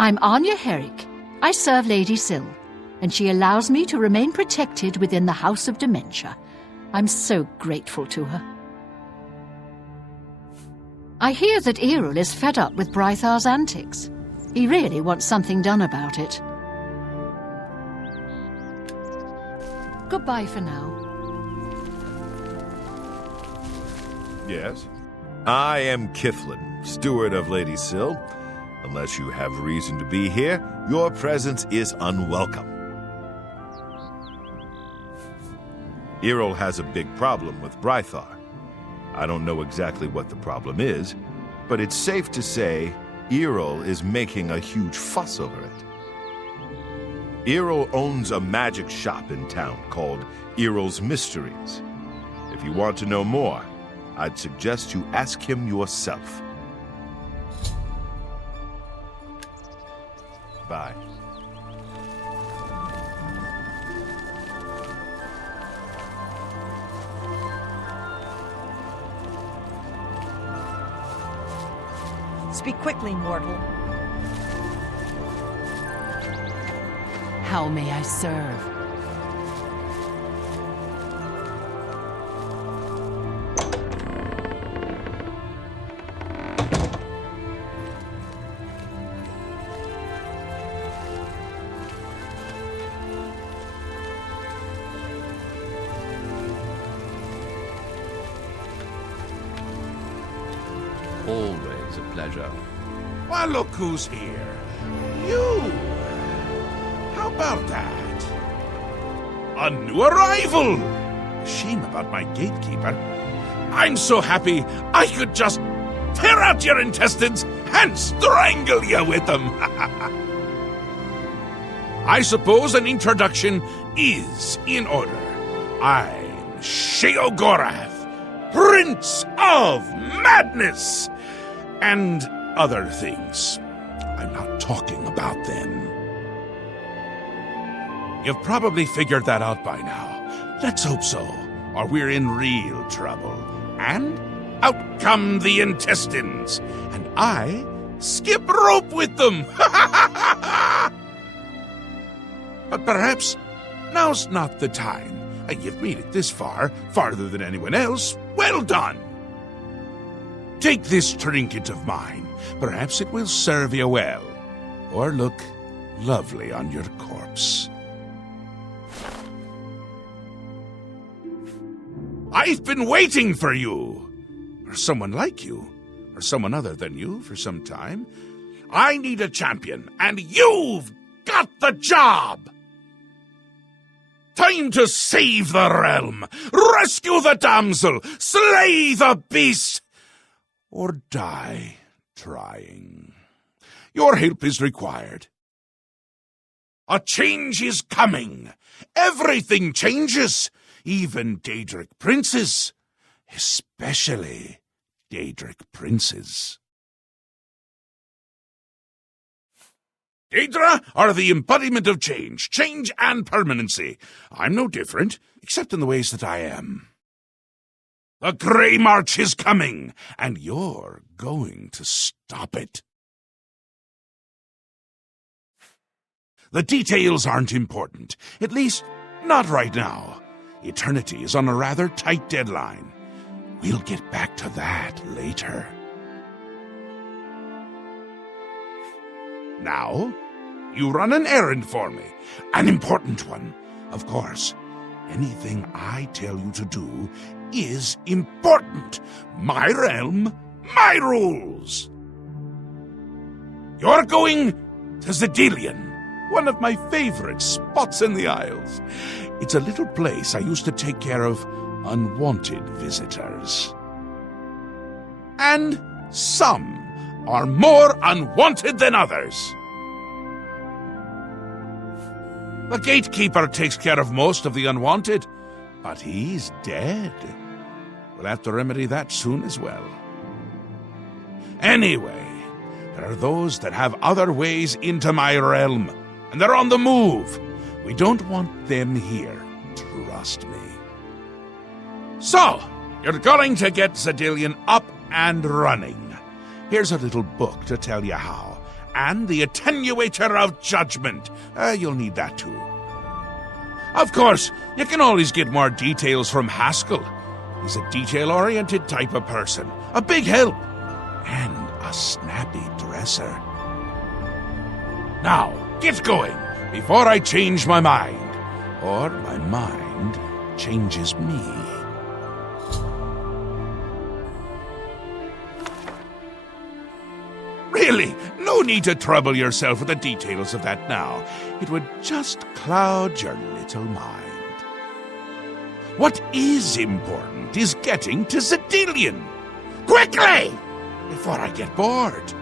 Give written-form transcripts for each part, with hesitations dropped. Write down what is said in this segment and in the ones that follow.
I'm Anya Herrick. I serve Lady Syl, and she allows me to remain protected within the House of Dementia. I'm so grateful to her. I hear that Errol is fed up with Brythar's antics. He really wants something done about it. Goodbye for now. Yes? I am Kithlin, steward of Lady Syl. Unless you have reason to be here, your presence is unwelcome. Errol has a big problem with Brythar. I don't know exactly what the problem is, but it's safe to say Errol is making a huge fuss over it. Errol owns a magic shop in town called Errol's Mysteries. If you want to know more, I'd suggest you ask him yourself. Bye. Speak quickly, mortal. How may I serve? Always a pleasure. Why, look who's here. You! How about that? A new arrival! Shame about my gatekeeper. I'm so happy I could just tear out your intestines and strangle you with them. I suppose an introduction is in order. I'm Sheogorath, Prince of Madness! And other things. I'm not talking about them. You've probably figured that out by now. Let's hope so, or we're in real trouble. And out come the intestines, and I skip rope with them. But perhaps now's not the time. You've made it this far, farther than anyone else. Well done! Take this trinket of mine. Perhaps it will serve you well, or look lovely on your corpse. I've been waiting for you, or someone like you, or someone other than you for some time. I need a champion, and you've got the job! Time to save the realm, rescue the damsel, slay the beast, or die trying. Your help is required. A change is coming. Everything changes, even Daedric princes, especially Daedric princes. Daedra are the embodiment of change and permanency. I'm no different, except in the ways that I am. The Grey March is coming, and you're going to stop it. The details aren't important, at least not right now. Eternity is on a rather tight deadline. We'll get back to that later. Now, you run an errand for me, an important one, of course. Anything I tell you to do is important. My realm, my rules. You're going to Cyrodiil, one of my favorite spots in the Isles. It's a little place I used to take care of unwanted visitors. And some are more unwanted than others. The gatekeeper takes care of most of the unwanted, but he's dead. We'll have to remedy that soon as well. Anyway, there are those that have other ways into my realm, and they're on the move. We don't want them here, trust me. So, you're going to get Cyrodiil up and running. Here's a little book to tell you how, and the attenuator of judgment. You'll need that too. Of course, you can always get more details from Haskell. He's a detail-oriented type of person, a big help, and a snappy dresser. Now, get going, before I change my mind, or my mind changes me. Really, no need to trouble yourself with the details of that now. It would just cloud your little mind. What is important is getting to Cyrodiil. Quickly! Before I get bored.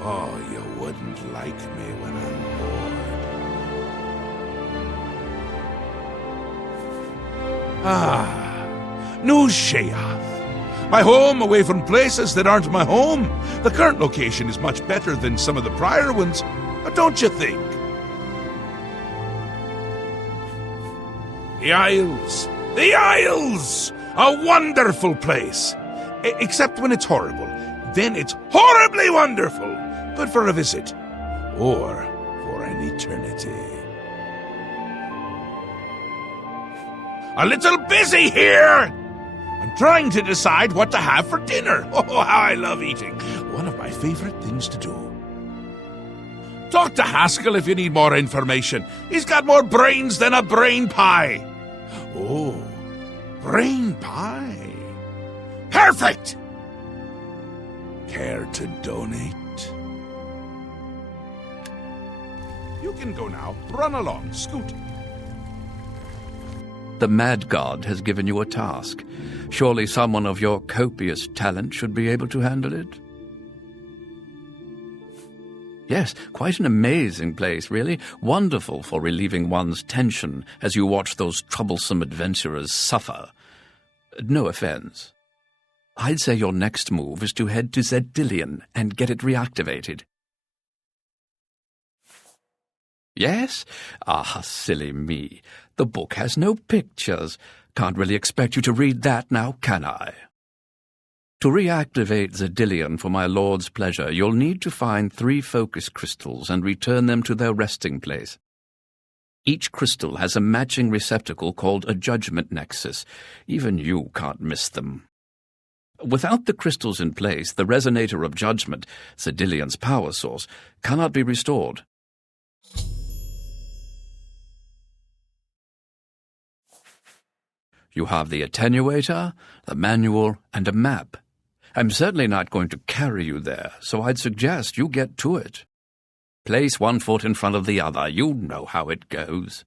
Oh, you wouldn't like me when I'm bored. New Sheogorath. My home away from places that aren't my home. The current location is much better than some of the prior ones, don't you think? The Isles! The Isles! A wonderful place! Except when it's horrible. Then it's horribly wonderful! Good for a visit. Or for an eternity. A little busy here! I'm trying to decide what to have for dinner. Oh, how I love eating. One of my favorite things to do. Talk to Haskell if you need more information. He's got more brains than a brain pie. Oh, brain pie. Perfect! Care to donate? You can go now. Run along, scoot. The Mad God has given you a task. Surely someone of your copious talent should be able to handle it? Yes, quite an amazing place, really. Wonderful for relieving one's tension as you watch those troublesome adventurers suffer. No offense. I'd say your next move is to head to Cyrodiil and get it reactivated. Yes? Ah, silly me. The book has no pictures. Can't really expect you to read that now, can I? To reactivate Cyrodiil for my lord's pleasure, you'll need to find 3 focus crystals and return them to their resting place. Each crystal has a matching receptacle called a judgment nexus. Even you can't miss them. Without the crystals in place, the resonator of judgment, Cyrodiil's power source, cannot be restored. You have the attenuator, the manual, and a map. I'm certainly not going to carry you there, so I'd suggest you get to it. Place one foot in front of the other. You know how it goes.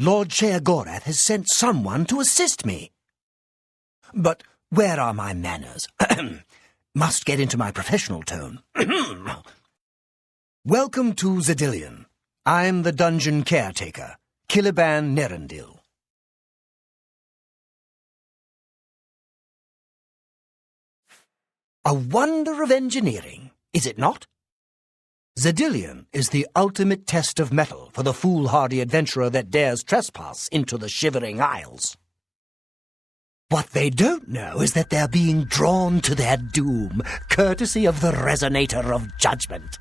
Lord Sheogorath has sent someone to assist me. But where are my manners? Must get into my professional tone. Welcome to Cyrodiil. I'm the dungeon caretaker, Caliban Nerendil. A wonder of engineering, is it not? Cyrodiil is the ultimate test of mettle for the foolhardy adventurer that dares trespass into the Shivering Isles. What they don't know is that they're being drawn to their doom, courtesy of the Resonator of Judgment.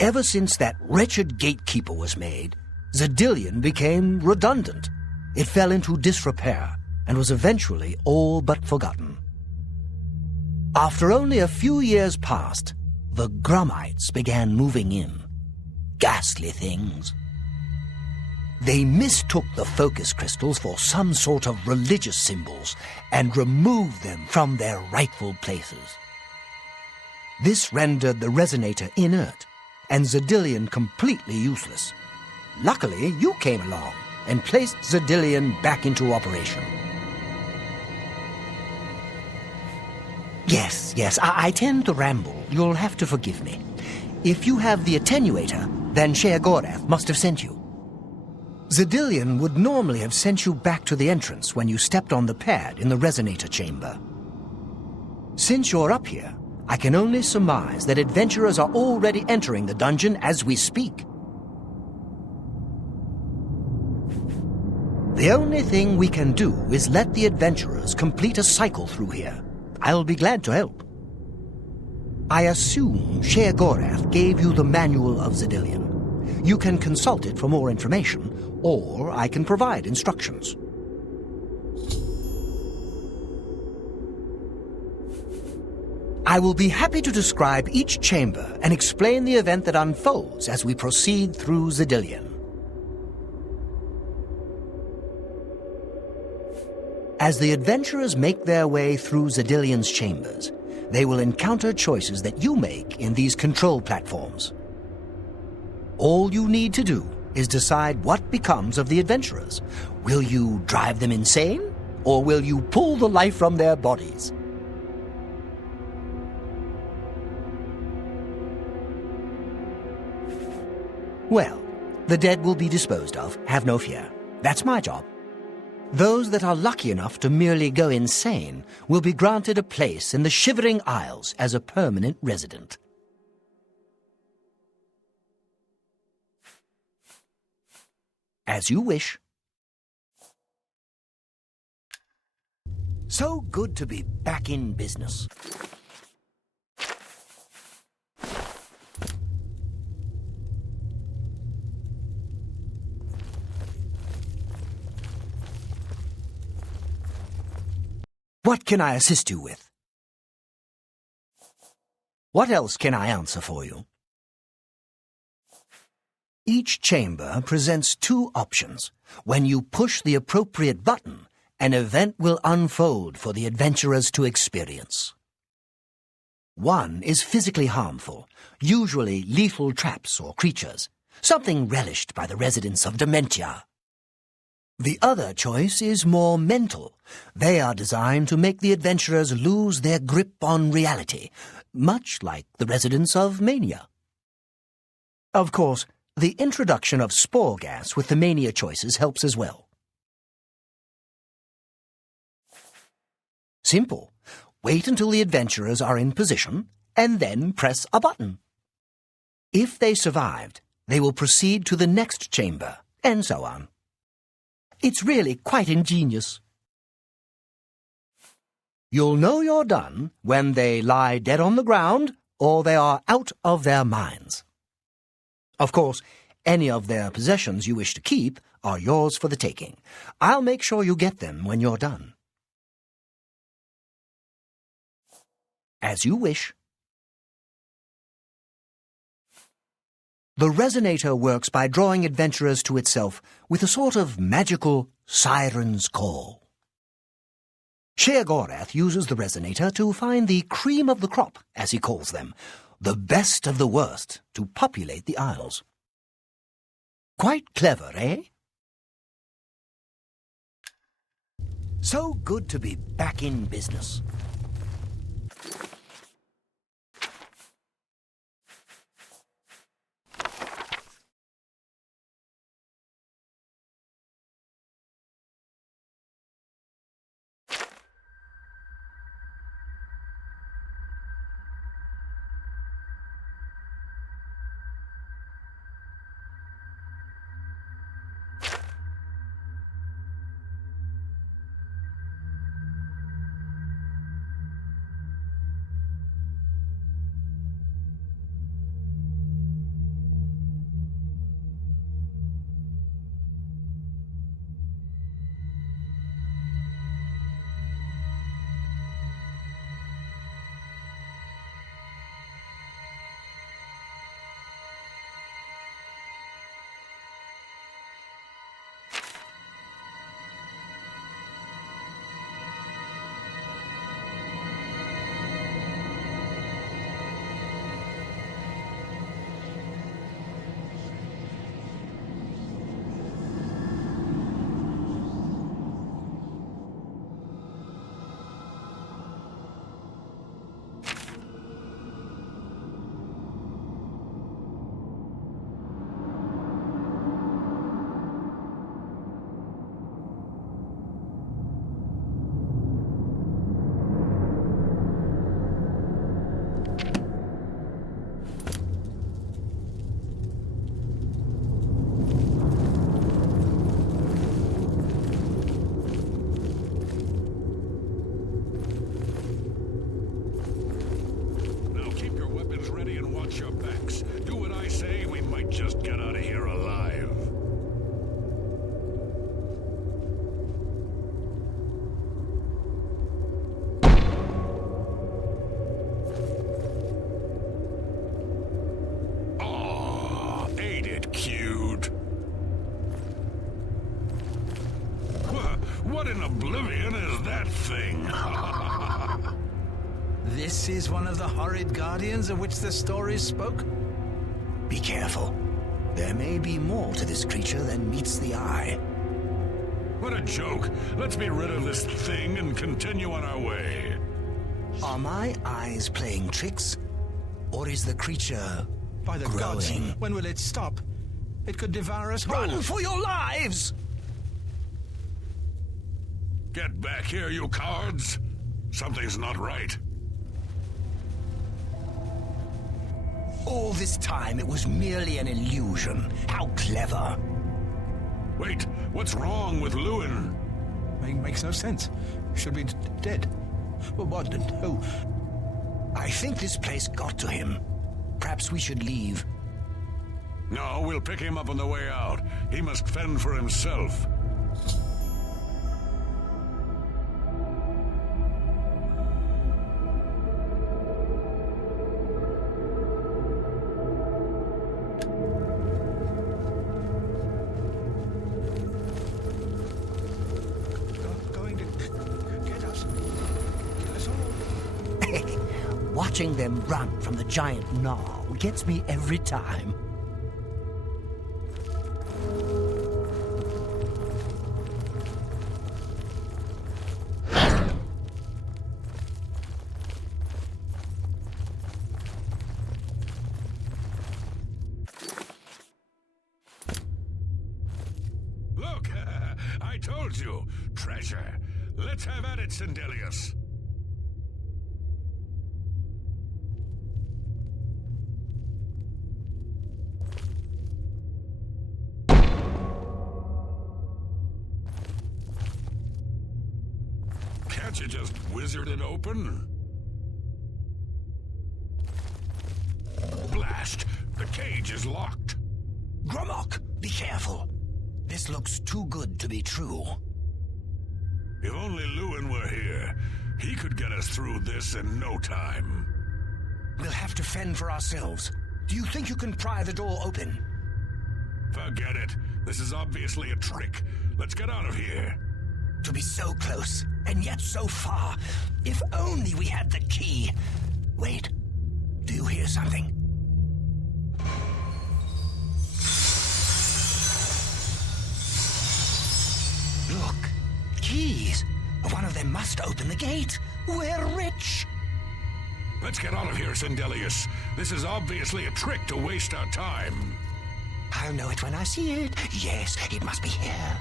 Ever since that wretched gatekeeper was made, Cyrodiil became redundant. It fell into disrepair and was eventually all but forgotten. After only a few years passed, the Grummites began moving in. Ghastly things. They mistook the focus crystals for some sort of religious symbols and removed them from their rightful places. This rendered the Resonator inert and Cyrodiil completely useless. Luckily, you came along and placed Cyrodiil back into operation. Yes, I tend to ramble. You'll have to forgive me. If you have the attenuator, then Sheogorath must have sent you. Cyrodiil would normally have sent you back to the entrance when you stepped on the pad in the Resonator chamber. Since you're up here, I can only surmise that adventurers are already entering the dungeon as we speak. The only thing we can do is let the adventurers complete a cycle through here. I'll be glad to help. I assume Sheogorath gave you the manual of Cyrodiil. You can consult it for more information, or I can provide instructions. I will be happy to describe each chamber and explain the event that unfolds as we proceed through Cyrodiil. As the adventurers make their way through Cyrodiil's chambers, they will encounter choices that you make in these control platforms. All you need to do is decide what becomes of the adventurers. Will you drive them insane, or will you pull the life from their bodies? Well, the dead will be disposed of, have no fear. That's my job. Those that are lucky enough to merely go insane will be granted a place in the Shivering Isles as a permanent resident. As you wish. So good to be back in business. What can I assist you with? What else can I answer for you? Each chamber presents two options. When you push the appropriate button, an event will unfold for the adventurers to experience. One is physically harmful, usually lethal traps or creatures, something relished by the residents of Dementia. The other choice is more mental. They are designed to make the adventurers lose their grip on reality, much like the residents of Mania. Of course, the introduction of spore gas with the Mania choices helps as well. Simple. Wait until the adventurers are in position, and then press a button. If they survived, they will proceed to the next chamber, and so on. It's really quite ingenious. You'll know you're done when they lie dead on the ground or they are out of their minds. Of course, any of their possessions you wish to keep are yours for the taking. I'll make sure you get them when you're done. As you wish. The Resonator works by drawing adventurers to itself with a sort of magical siren's call. Sheogorath uses the Resonator to find the cream of the crop, as he calls them, the best of the worst, to populate the Isles. Quite clever, eh? So good to be back in business. What in Oblivion is that thing? This is one of the horrid guardians of which the stories spoke? Be careful. There may be more to this creature than meets the eye. What a joke. Let's be rid of this thing and continue on our way. Are my eyes playing tricks? Or is the creature By the gods, growing? when will it stop? It could devour us Run whole. for your lives! Get back here, you cowards. Something's not right. All this time it was merely an illusion. How clever. Wait, what's wrong with Lewin? Makes no sense. Should be dead. But what? Who? I think this place got to him. Perhaps we should leave. No, we'll pick him up on the way out. He must fend for himself. Going to get us all. Watching them run from the giant gnaw gets me every time. Look, I told you. Treasure. Let's have at it, Cyrodiil. Can't you just wizard it open? Blast! The cage is locked. Gromok, be careful. This looks too good to be true. If only Lewin were here, he could get us through this in no time. We'll have to fend for ourselves. Do you think you can pry the door open? Forget it. This is obviously a trick. Let's get out of here. To be so close, and yet so far. If only we had the key. Wait. Do you hear something? Look, keys. One of them must open the gate. We're rich. Let's get out of here, Zendelius. This is obviously a trick to waste our time. I'll know it when I see it. Yes, it must be here.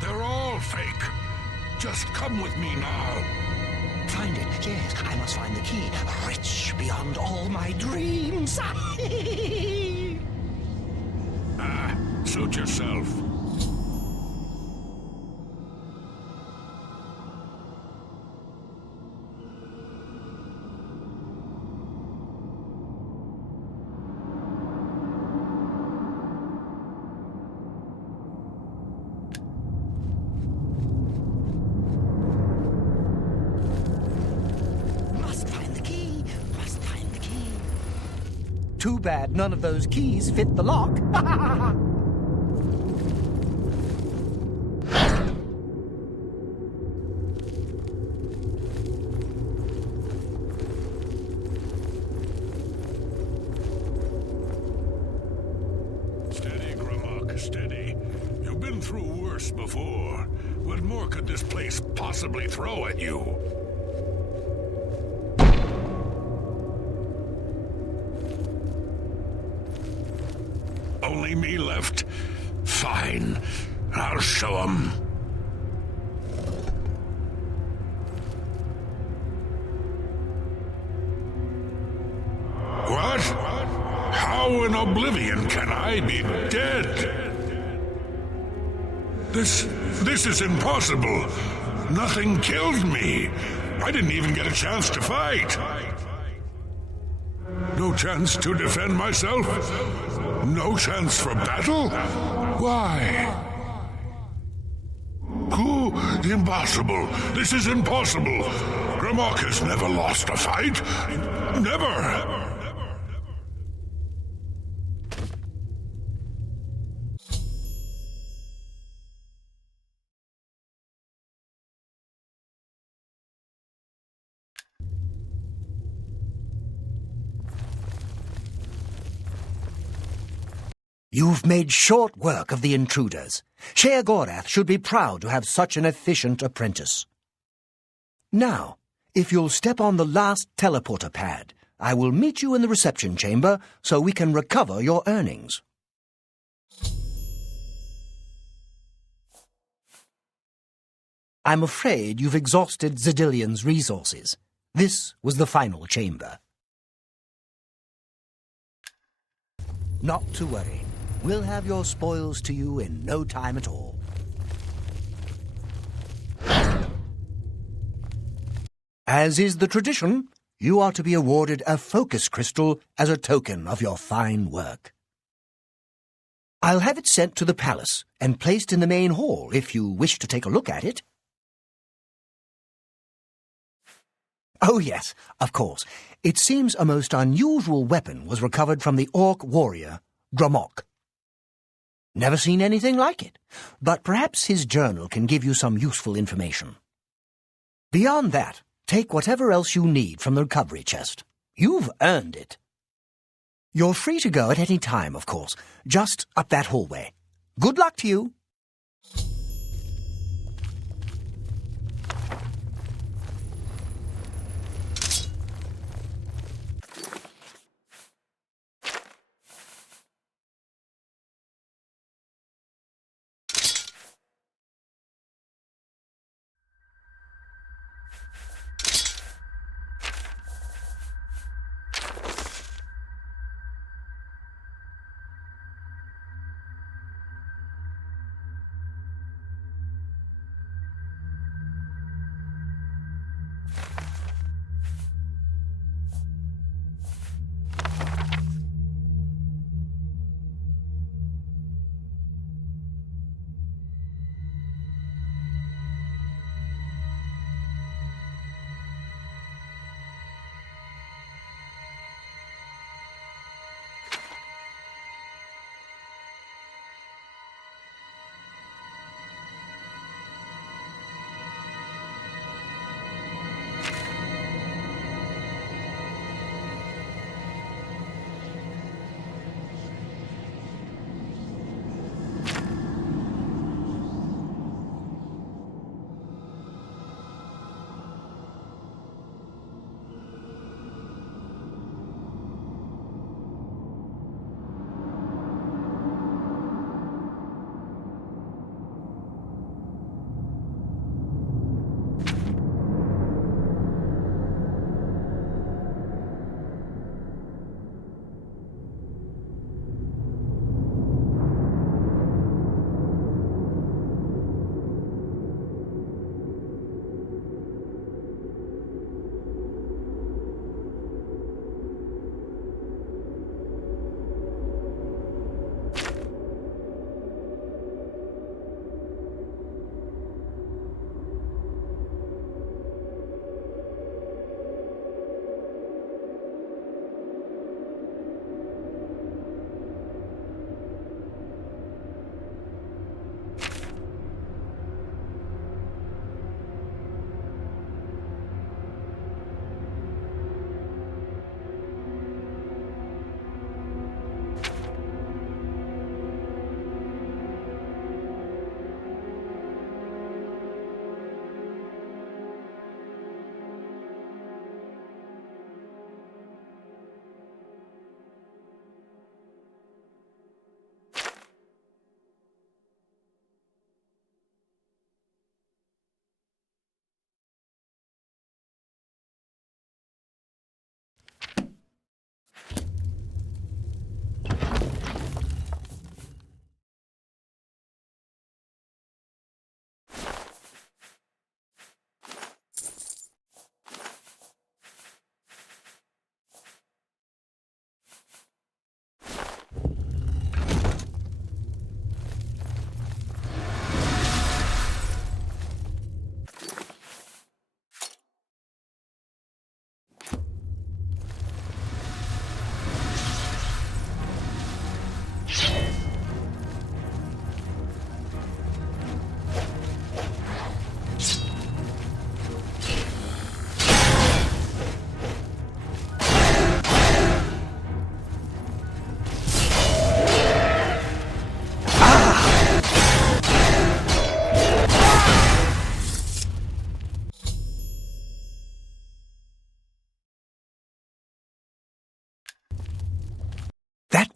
They're all fake. Just come with me now. Find it. Yes, I must find the key. Rich beyond all my dreams. Suit yourself. Too bad none of those keys fit the lock. Steady, Gramok, steady. You've been through worse before. What more could this place possibly throw at you? Only me left. Fine. I'll show 'em. What? How in Oblivion can I be dead? This is impossible. Nothing killed me. I didn't even get a chance to fight. No chance to defend myself? No chance for battle? Why? Impossible. This is impossible. Gramok has never lost a fight. Never. You've made short work of the intruders. Sheogorath should be proud to have such an efficient apprentice. Now, if you'll step on the last teleporter pad, I will meet you in the reception chamber so we can recover your earnings. I'm afraid you've exhausted Zedilion's resources. This was the final chamber. Not to worry. We'll have your spoils to you in no time at all. As is the tradition, you are to be awarded a focus crystal as a token of your fine work. I'll have it sent to the palace and placed in the main hall if you wish to take a look at it. Oh yes, of course. It seems a most unusual weapon was recovered from the orc warrior, Gramok. Never seen anything like it, but perhaps his journal can give you some useful information. Beyond that, take whatever else you need from the recovery chest. You've earned it. You're free to go at any time, of course, just up that hallway. Good luck to you.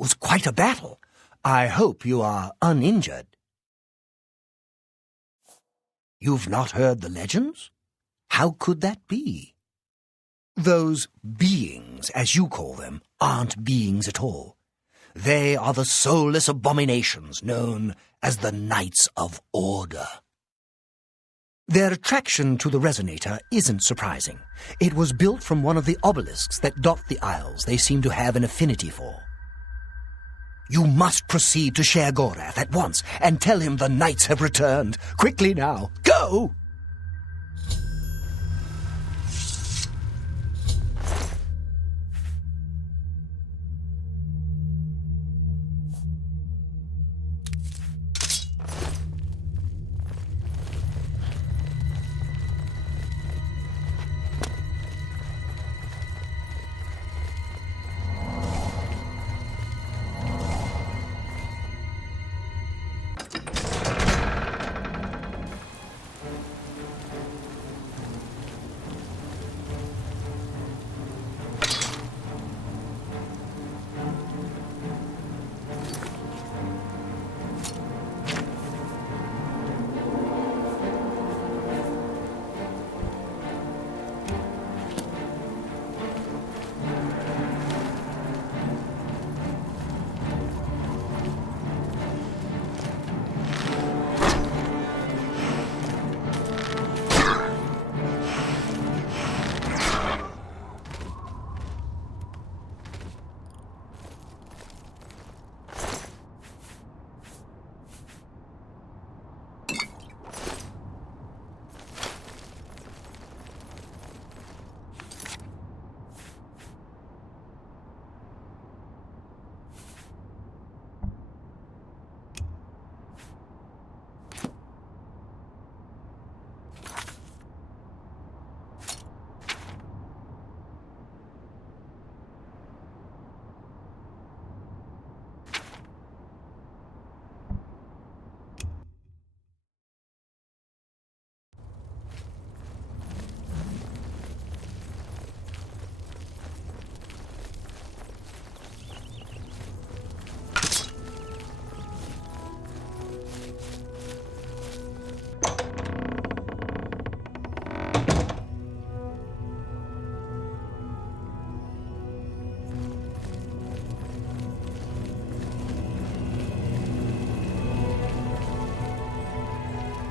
was quite a battle. I hope you are uninjured. You've not heard the legends? How could that be? Those beings, as you call them, aren't beings at all. They are the soulless abominations known as the Knights of Order. Their attraction to the resonator isn't surprising. It was built from one of the obelisks that dot the isles they seem to have an affinity for. You must proceed to Sheogorath at once and tell him the knights have returned. Quickly now, go!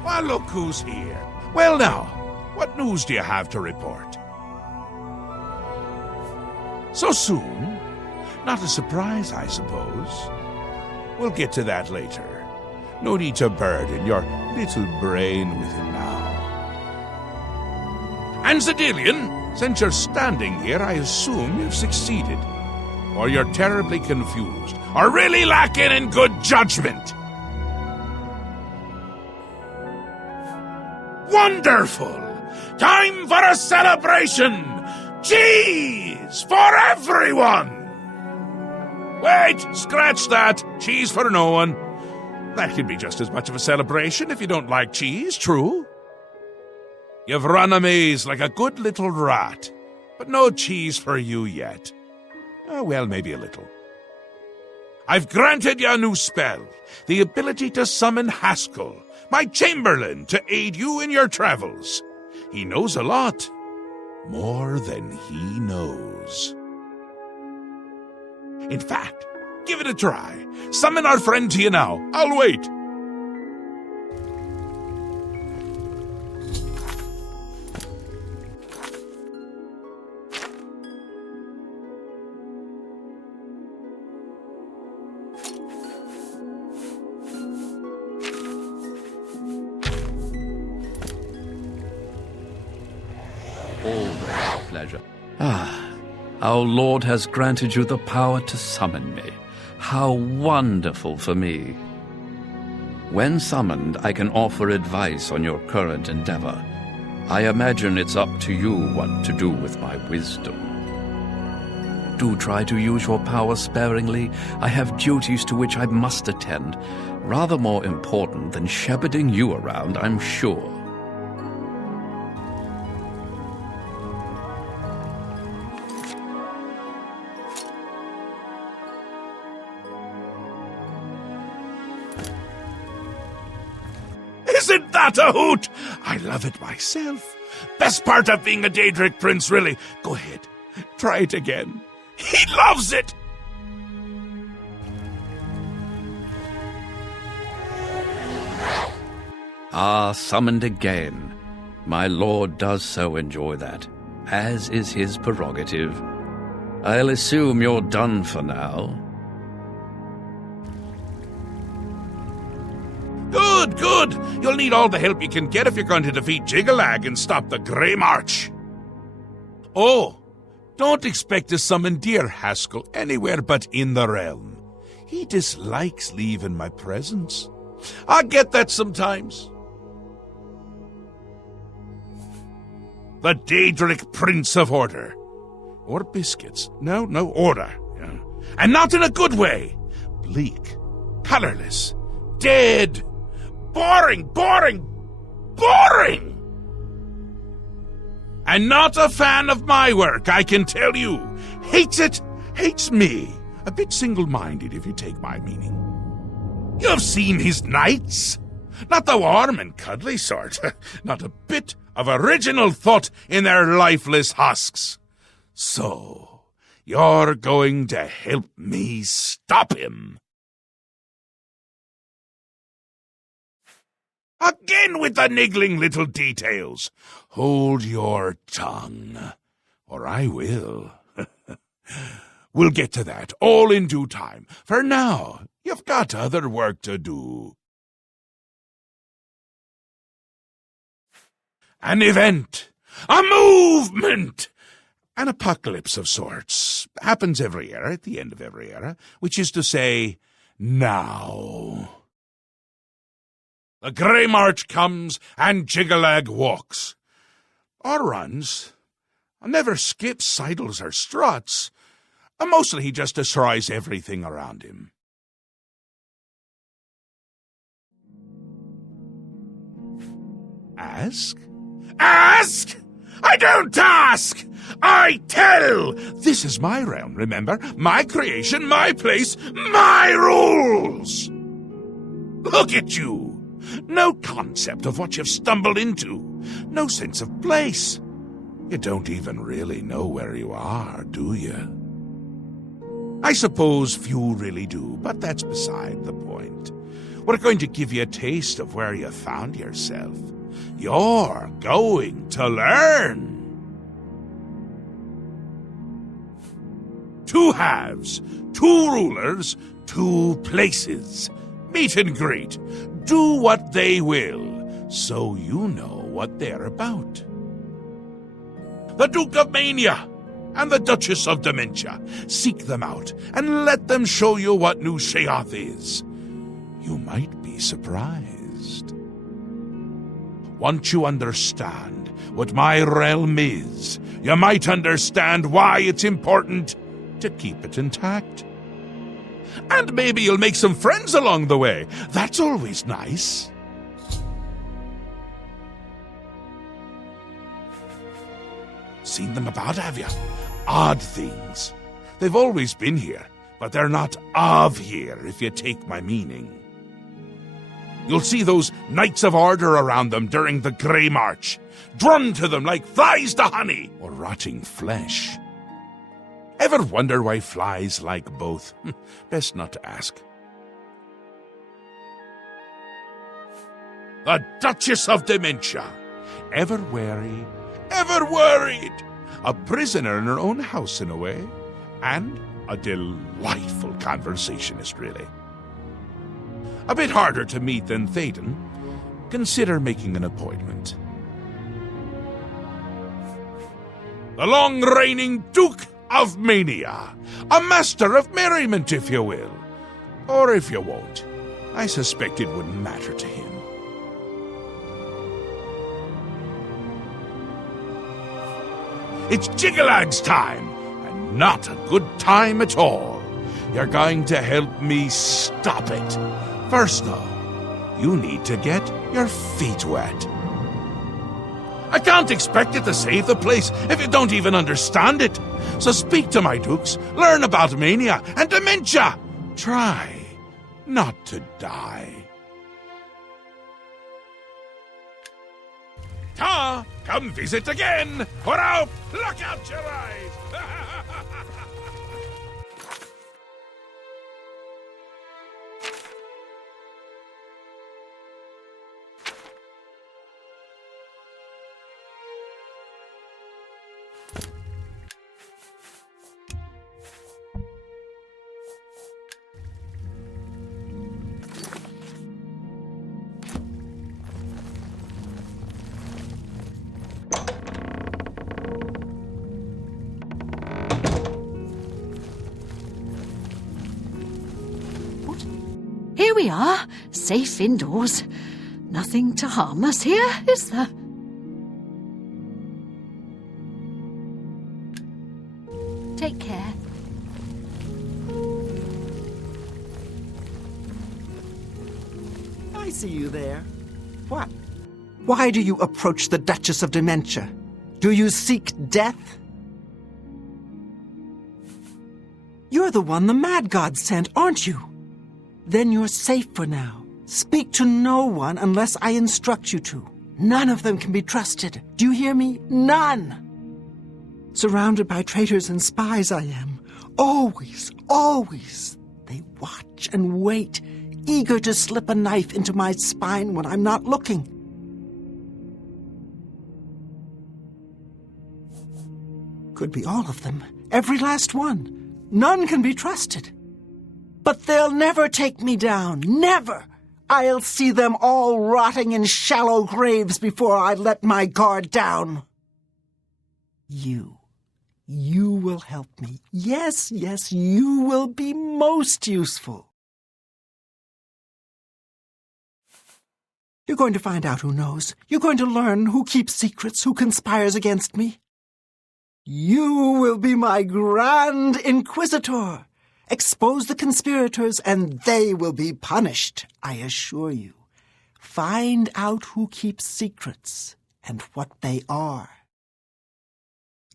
Well, look who's here. Well now, what news do you have to report? So soon? Not a surprise, I suppose. We'll get to that later. No need to burden your little brain with it now. And Zedilian, since you're standing here, I assume you've succeeded. Or you're terribly confused, or really lacking in good judgment. Wonderful! Time for a celebration! Cheese for everyone! Wait, scratch that. Cheese for no one. That can be just as much of a celebration if you don't like cheese, true? You've run a maze like a good little rat, but no cheese for you yet. Well, maybe a little. I've granted you a new spell, the ability to summon Haskell, my Chamberlain, to aid you in your travels. He knows a lot. More than he knows. In fact, give it a try. Summon our friend to you now. I'll wait. Pleasure. Our Lord has granted you the power to summon me. How wonderful for me. When summoned, I can offer advice on your current endeavor. I imagine it's up to you what to do with my wisdom. Do try to use your power sparingly. I have duties to which I must attend, rather more important than shepherding you around, I'm sure. Isn't that a hoot? I love it myself. Best part of being a Daedric prince, really. Go ahead, try it again. He loves it! Ah, summoned again. My lord does so enjoy that, as is his prerogative. I'll assume you're done for now. Good, good. You'll need all the help you can get if you're going to defeat Jigalag and stop the Grey March. Oh, don't expect to summon dear Haskell anywhere but in the realm. He dislikes leaving my presence. I get that sometimes. The Daedric Prince of Order. Or biscuits. No, order. Yeah. And not in a good way. Bleak, colorless, dead. Boring! And not a fan of my work, I can tell you. Hates it, hates me. A bit single-minded, if you take my meaning. You've seen his knights. Not the warm and cuddly sort. Not a bit of original thought in their lifeless husks. So, you're going to help me stop him. Again with the niggling little details. Hold your tongue, or I will. We'll get to that, all in due time. For now, you've got other work to do. An event, a movement, an apocalypse of sorts. Happens every era, at the end of every era, which is to say, now. The Grey March comes, and Jigalag walks. Or runs. Never skips, sidles, or struts. Mostly he just destroys everything around him. Ask? Ask! I don't ask! I tell! This is my realm, remember? My creation, my place, my rules! Look at you! No concept of what you've stumbled into. No sense of place. You don't even really know where you are, do you? I suppose few really do, but that's beside the point. We're going to give you a taste of where you found yourself. You're going to learn. 2 halves, 2 rulers, 2 places. Meet and greet. Do what they will, so you know what they're about. The Duke of Mania and the Duchess of Dementia. Seek them out and let them show you what New Sheogorath is. You might be surprised. Once you understand what my realm is, you might understand why it's important to keep it intact. And maybe you'll make some friends along the way. That's always nice. Seen them about, have you? Odd things. They've always been here, but they're not of here, if you take my meaning. You'll see those Knights of Order around them during the Grey March, drawn to them like flies to honey or rotting flesh. Ever wonder why flies like both? Best not to ask. The Duchess of Dementia. Ever wary, ever worried. A prisoner in her own house in a way. And a delightful conversationist, really. A bit harder to meet than Théoden. Consider making an appointment. The long-reigning Duke of Mania. A master of merriment, if you will. Or if you won't. I suspect it wouldn't matter to him. It's Jigalag's time, and not a good time at all. You're going to help me stop it. First, though, you need to get your feet wet. I can't expect you to save the place if you don't even understand it. So speak to my dukes, learn about mania and dementia. Try not to die. Come visit again, or I'll pluck out your eyes! Here we are, safe indoors. Nothing to harm us here, is there? Take care. I see you there. What? Why do you approach the Duchess of Dementia? Do you seek death? You're the one the Mad God sent, aren't you? Then you're safe for now. Speak to no one unless I instruct you to. None of them can be trusted. Do you hear me? None! Surrounded by traitors and spies I am. Always, always. They watch and wait, eager to slip a knife into my spine when I'm not looking. Could be all of them. Every last one. None can be trusted. But they'll never take me down. Never! I'll see them all rotting in shallow graves before I let my guard down. You will help me. Yes, yes, you will be most useful. You're going to find out who knows. You're going to learn who keeps secrets, who conspires against me. You will be my Grand Inquisitor. Expose the conspirators, and they will be punished, I assure you. Find out who keeps secrets, and what they are.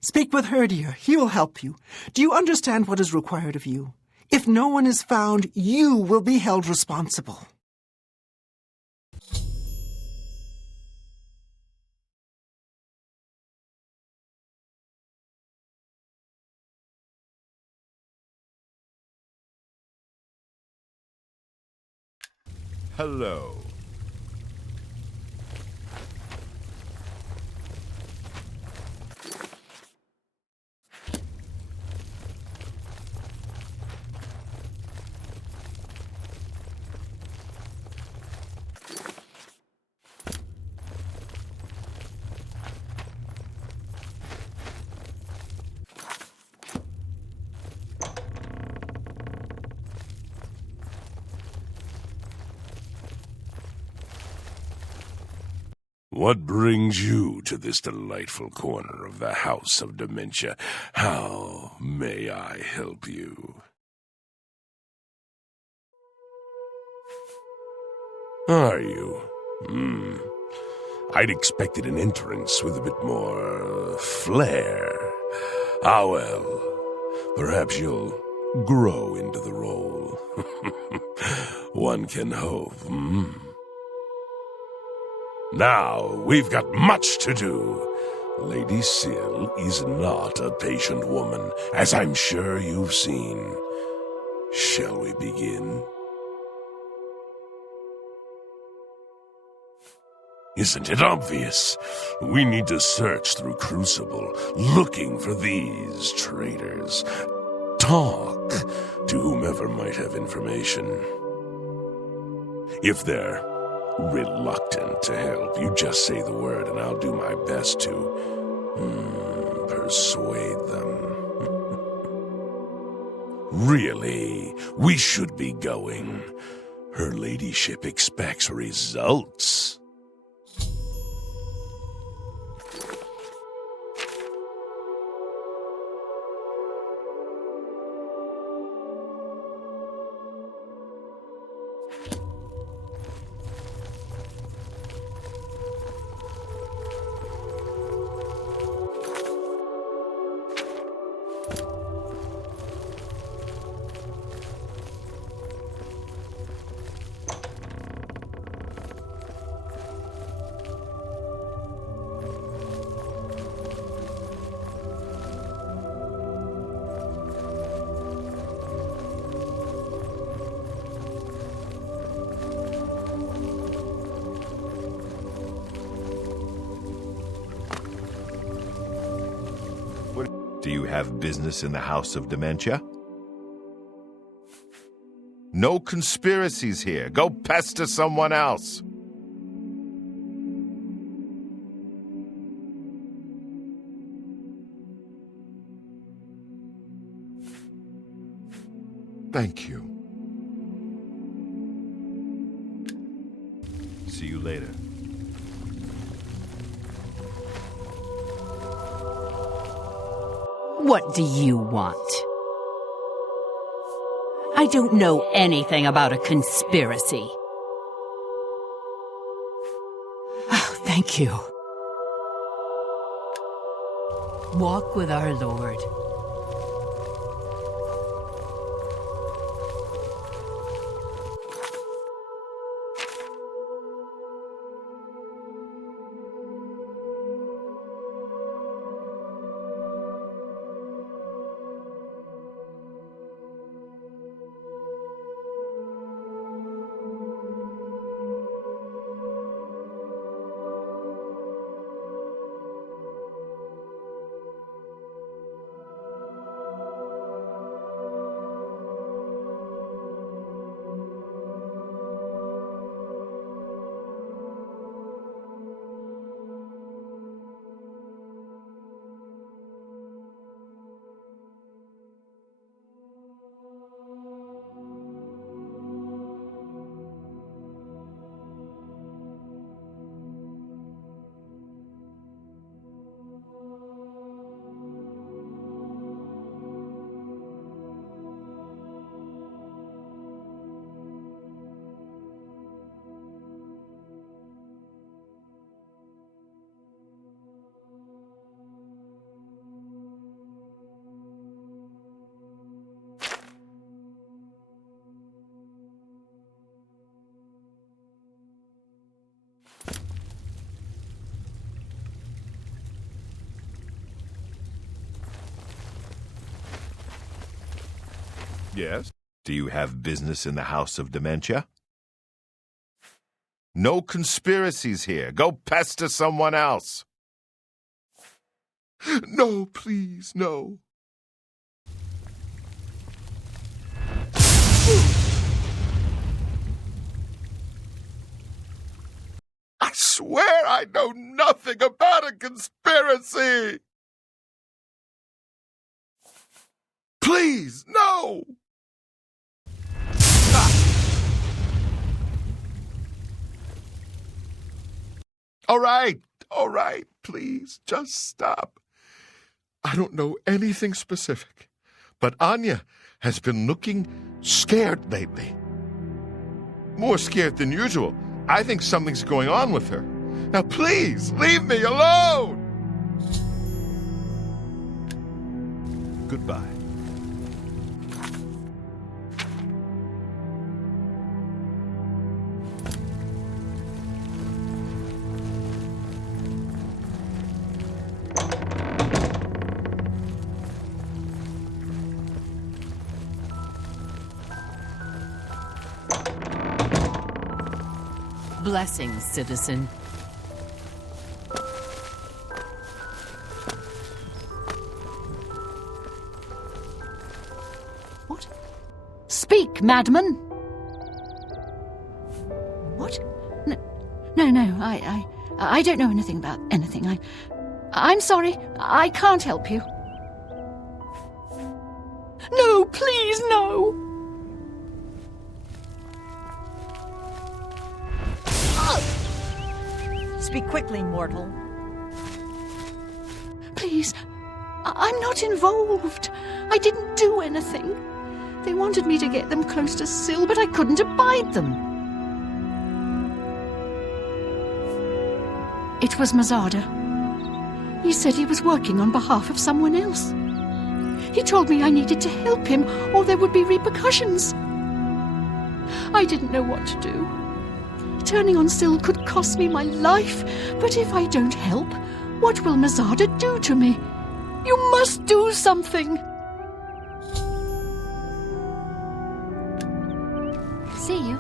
Speak with Herdier. He will help you. Do you understand what is required of you? If no one is found, you will be held responsible. Hello. What brings you to this delightful corner of the House of Dementia? How may I help you? Are you? I'd expected an entrance with a bit more flair. Ah, well, perhaps you'll grow into the role. One can hope, Now, we've got much to do. Lady Sil is not a patient woman, as I'm sure you've seen. Shall we begin? Isn't it obvious? We need to search through Crucible, looking for these traitors. Talk to whomever might have information. If they're reluctant to help, you just say the word and I'll do my best to persuade them. Really, we should be going. Her ladyship expects results. Do you have business in the House of Dementia? No conspiracies here. Go pester someone else. Thank you. See you later. What do you want? I don't know anything about a conspiracy. Oh, thank you. Walk with our Lord. Yes? Do you have business in the House of Dementia? No conspiracies here. Go pester someone else. No, please, no. I swear I know nothing about a conspiracy. Please, no. All right, please, just stop. I don't know anything specific, but Anya has been looking scared lately. More scared than usual. I think something's going on with her. Now, please, leave me alone! Goodbye. Blessings, citizen. What? Speak, madman! What? No, I don't know anything about anything. I'm sorry, I can't help you. No, please, no! Speak quickly, mortal. Please, I'm not involved. I didn't do anything. They wanted me to get them close to Syl, but I couldn't abide them. It was Mazada. He said he was working on behalf of someone else. He told me I needed to help him, or there would be repercussions. I didn't know what to do. Turning on Syl could cost me my life, but if I don't help, what will Mazada do to me? You must do something! See you.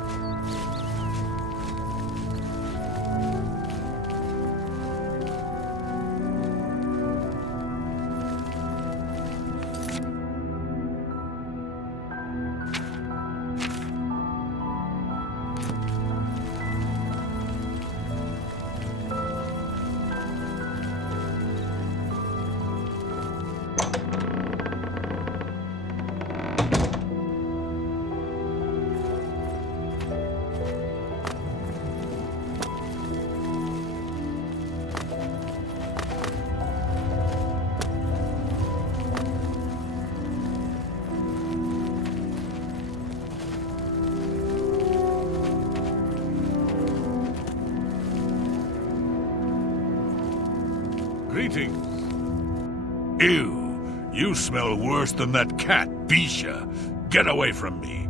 Greetings. Ew. You smell worse than that cat, Bisha. Get away from me.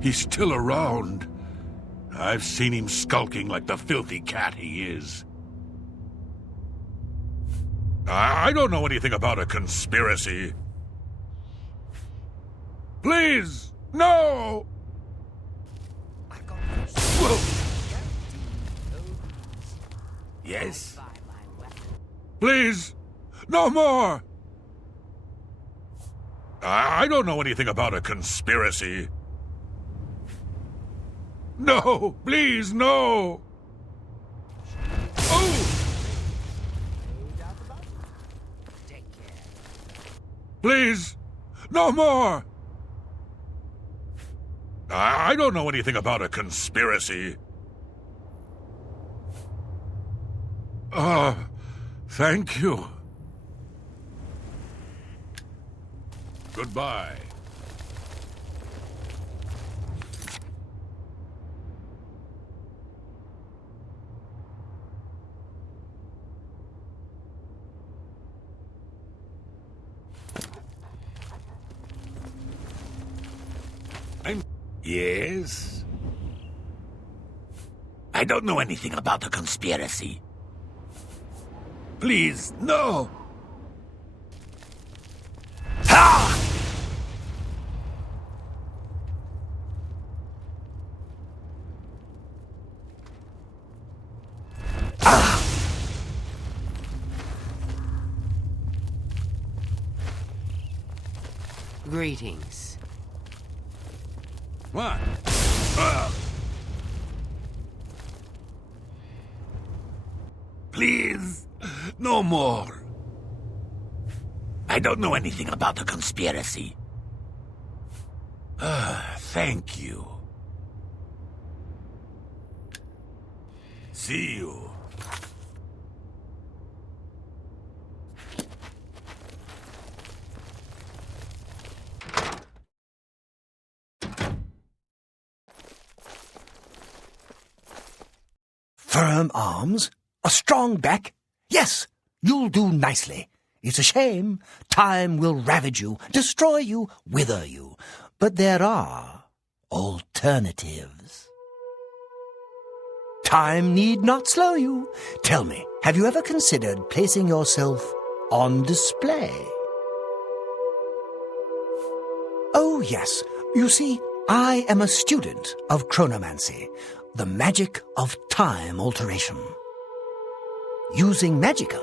He's still around. I've seen him skulking like the filthy cat he is. I don't know anything about a conspiracy. Please, no! Whoa. Yes? Please, no more! I don't know anything about a conspiracy. No, please, no! Oh! Please, no more! I don't know anything about a conspiracy. Thank you. Goodbye. Yes? I don't know anything about the conspiracy. Please, no! Ha! Ah! Greetings. What? Please, no more. I don't know anything about the conspiracy. Thank you. See you. Firm arms? A strong back? Yes, you'll do nicely. It's a shame. Time will ravage you, destroy you, wither you. But there are alternatives. Time need not slow you. Tell me, have you ever considered placing yourself on display? Oh, yes. You see, I am a student of chronomancy, the magic of time alteration. Using magicka,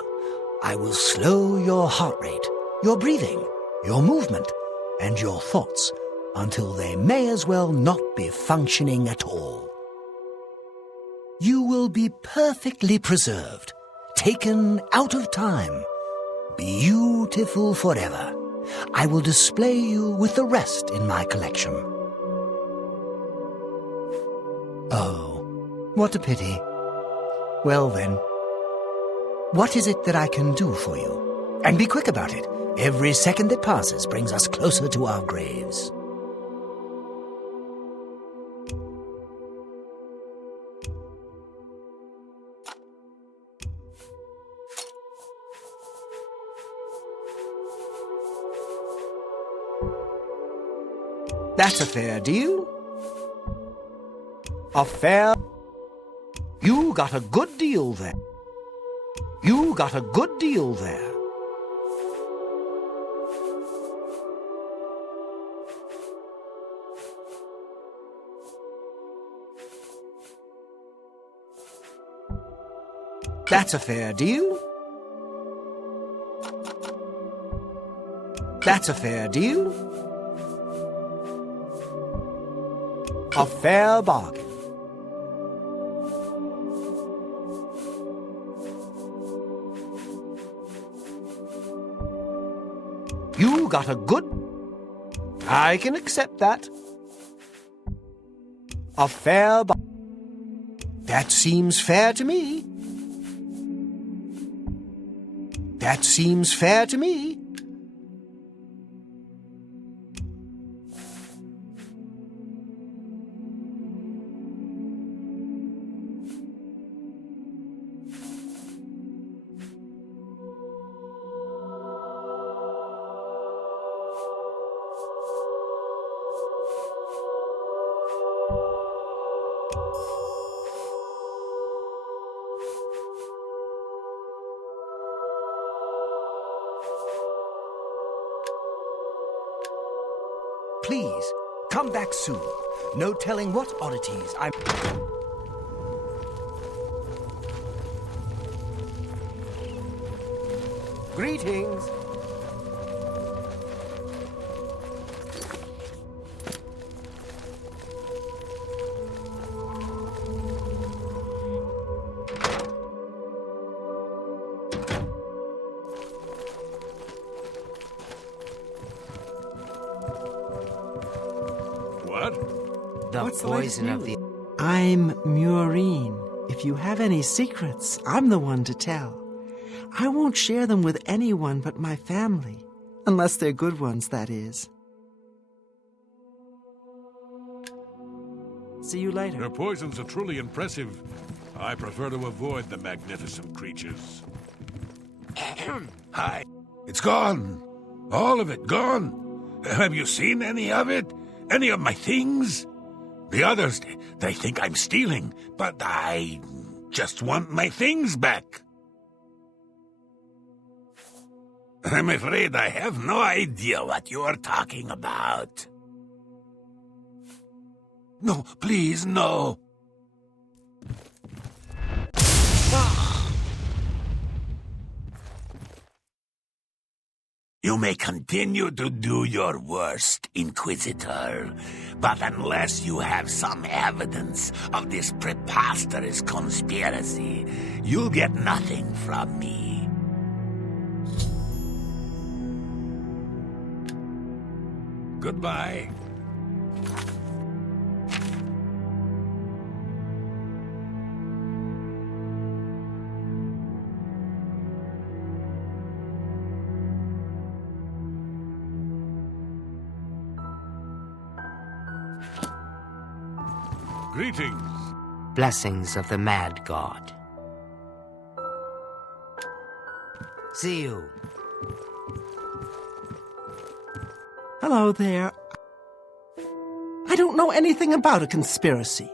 I will slow your heart rate, your breathing, your movement, and your thoughts until they may as well not be functioning at all. You will be perfectly preserved, taken out of time, beautiful forever. I will display you with the rest in my collection. Oh, what a pity. Well then, what is it that I can do for you? And be quick about it. Every second that passes brings us closer to our graves. That's a fair deal. A fair... You got a good deal there. You got a good deal there. That's a fair deal. That's a fair deal. A fair bargain. You got a good... I can accept that. A fair That seems fair to me. That seems fair to me. back soon. No telling what oddities I'm... Greetings. What's the poison of the... I'm Murine. If you have any secrets, I'm the one to tell. I won't share them with anyone but my family. Unless they're good ones, that is. See you later. Your poisons are truly impressive. I prefer to avoid the magnificent creatures. Hi. It's gone. All of it gone. Have you seen any of it? Any of my things? The others, they think I'm stealing, but I just want my things back. I'm afraid I have no idea what you're talking about. No, please, no. You may continue to do your worst, Inquisitor, but unless you have some evidence of this preposterous conspiracy, you'll get nothing from me. Goodbye. Greetings. Blessings of the Mad God. See you. Hello there. I don't know anything about a conspiracy.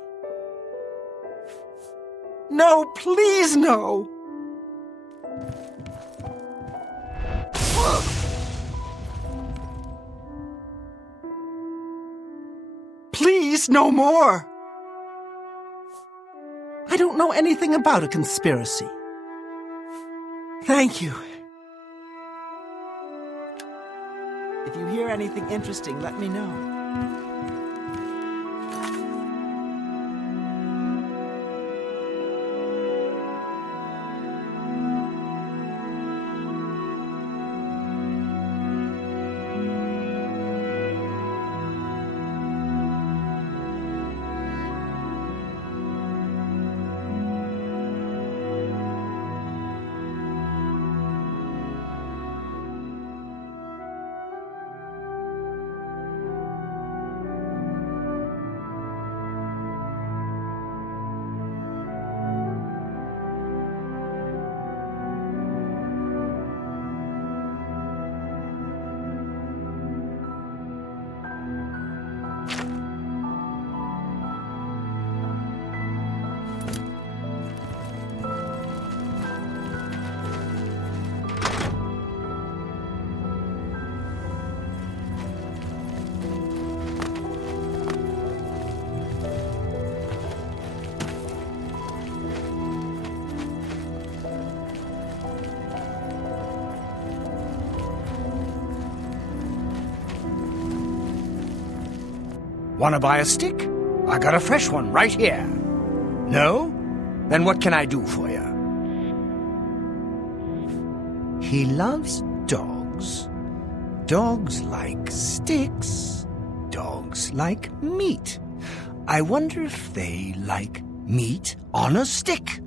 No, please, no! Please, no more! I don't know anything about a conspiracy. Thank you. If you hear anything interesting, let me know. Want to buy a stick? I got a fresh one right here. No? Then what can I do for you? He loves dogs. Dogs like sticks. Dogs like meat. I wonder if they like meat on a stick.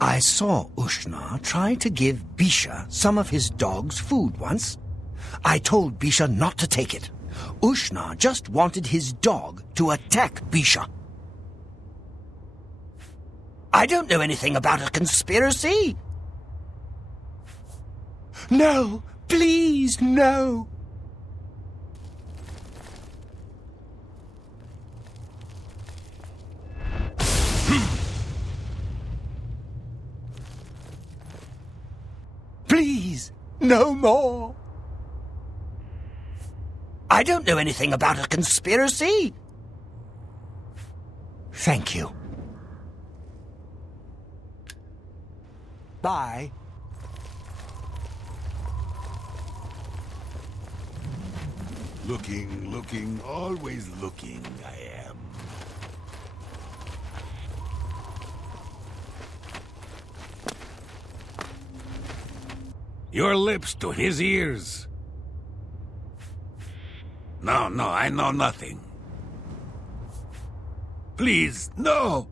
I saw Ushnar try to give Bisha some of his dog's food once. I told Bisha not to take it. Ushnar just wanted his dog to attack Bisha. I don't know anything about a conspiracy. No, please, no. Please, no more. I don't know anything about a conspiracy. Thank you. Bye. Looking, always looking, I am. Your lips to his ears. No, I know nothing. Please, no!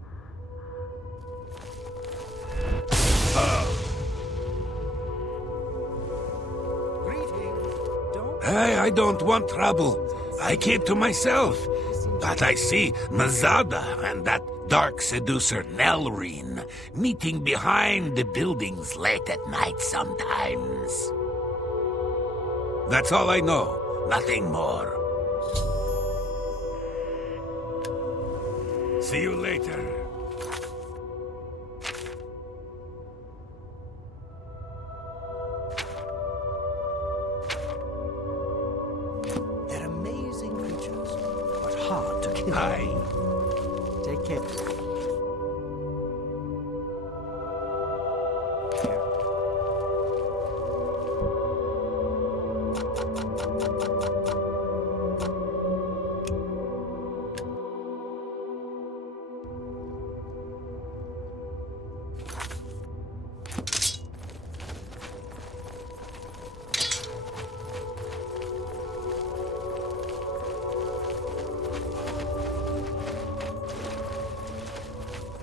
Hey, I don't want trouble. I keep to myself. But I see Mazada and that dark seducer Nelrine meeting behind the buildings late at night sometimes. That's all I know. Nothing more. See you later. They're amazing creatures, but hard to kill. Hi. Take care.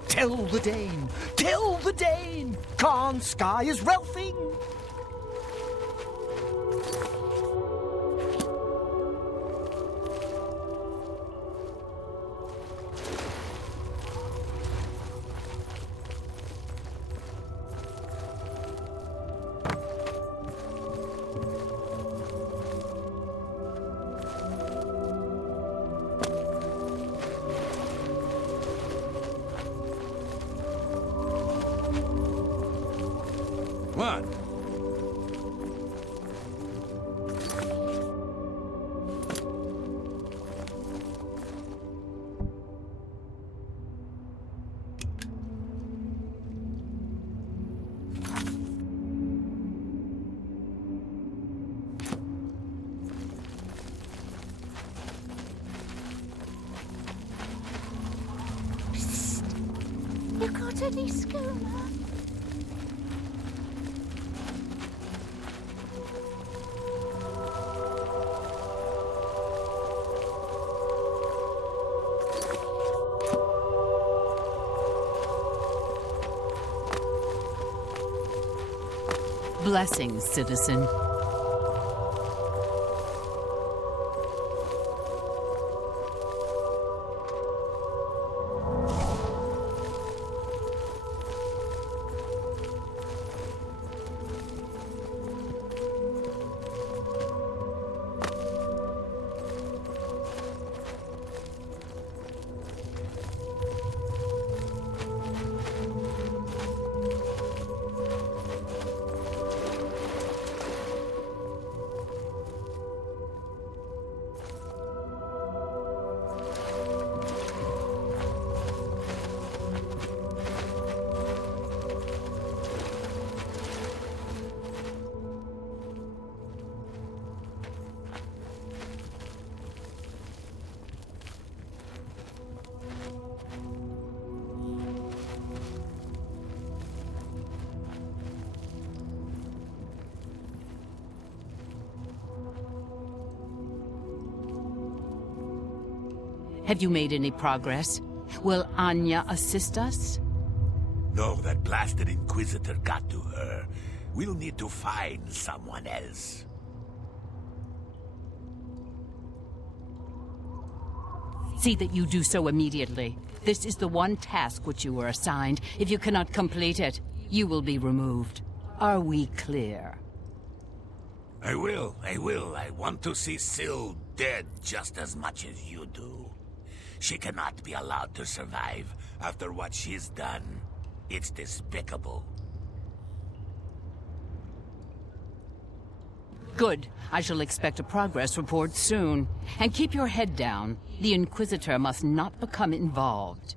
Tell the Dane! Tell the Dane! Khan's sky is Ralphing! What? You got any schooner? Blessings, citizen. Have you made any progress? Will Anya assist us? No, that blasted Inquisitor got to her. We'll need to find someone else. See that you do so immediately. This is the one task which you were assigned. If you cannot complete it, you will be removed. Are we clear? I will. I want to see Syl dead just as much as you do. She cannot be allowed to survive after what she's done. It's despicable. Good. I shall expect a progress report soon. And keep your head down. The Inquisitor must not become involved.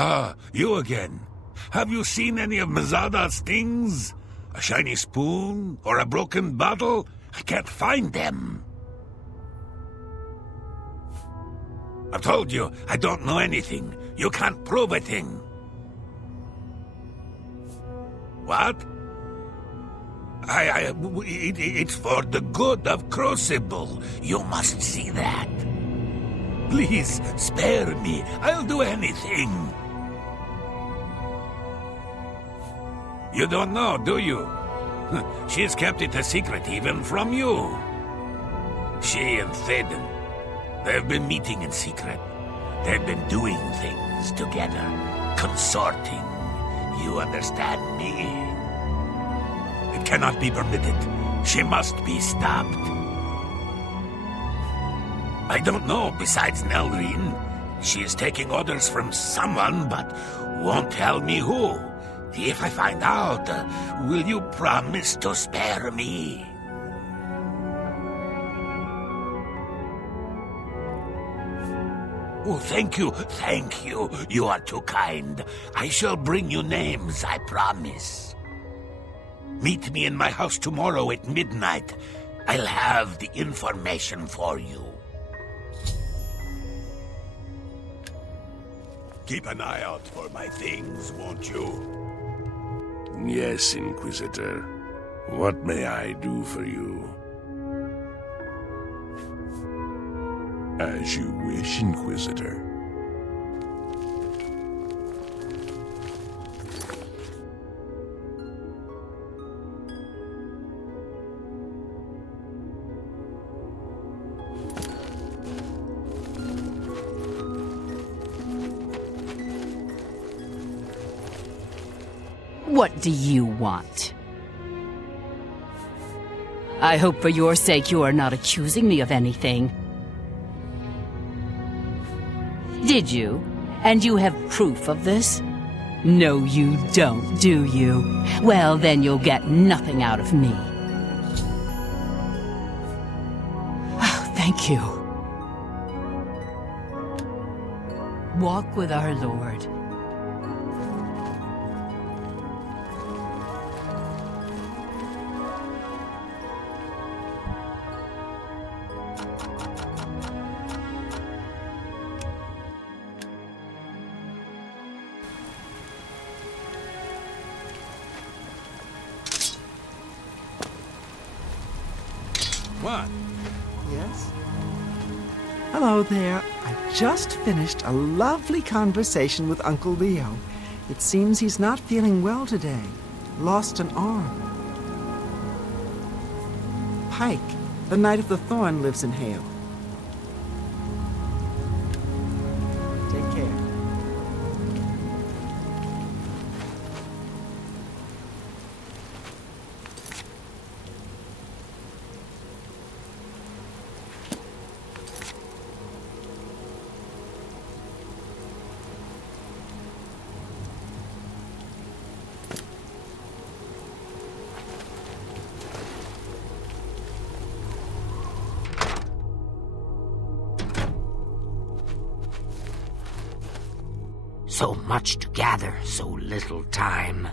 Ah, you again. Have you seen any of Mazada's things? A shiny spoon? Or a broken bottle? I can't find them. I've told you, I don't know anything. You can't prove a thing. What? It's for the good of Crucible. You must see that. Please, spare me. I'll do anything. You don't know, do you? She's kept it a secret even from you. She and Théden, they've been meeting in secret. They've been doing things together, consorting. You understand me? It cannot be permitted. She must be stopped. I don't know, besides Nelrine. She is taking orders from someone, but won't tell me who. If I find out, will you promise to spare me? Oh, thank you, thank you. You are too kind. I shall bring you names, I promise. Meet me in my house tomorrow at midnight. I'll have the information for you. Keep an eye out for my things, won't you? Yes, Inquisitor. What may I do for you? As you wish, Inquisitor. What do you want? I hope for your sake you are not accusing me of anything. Did you? And you have proof of this? No, you don't, do you? Well, then you'll get nothing out of me. Oh, thank you. Walk with our Lord. What? Yes? Hello there. I just finished a lovely conversation with Uncle Leo. It seems he's not feeling well today. Lost an arm. Pike, the Knight of the Thorn, lives in Hale. Take care. So much to gather, so little time.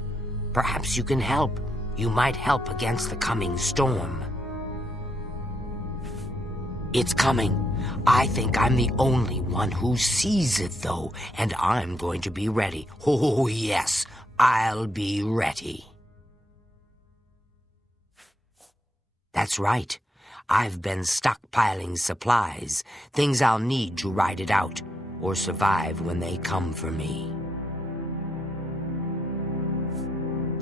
Perhaps you can help. You might help against the coming storm. It's coming. I think I'm the only one who sees it, though, and I'm going to be ready. Oh, yes, I'll be ready. That's right. I've been stockpiling supplies, things I'll need to ride it out, or survive when they come for me.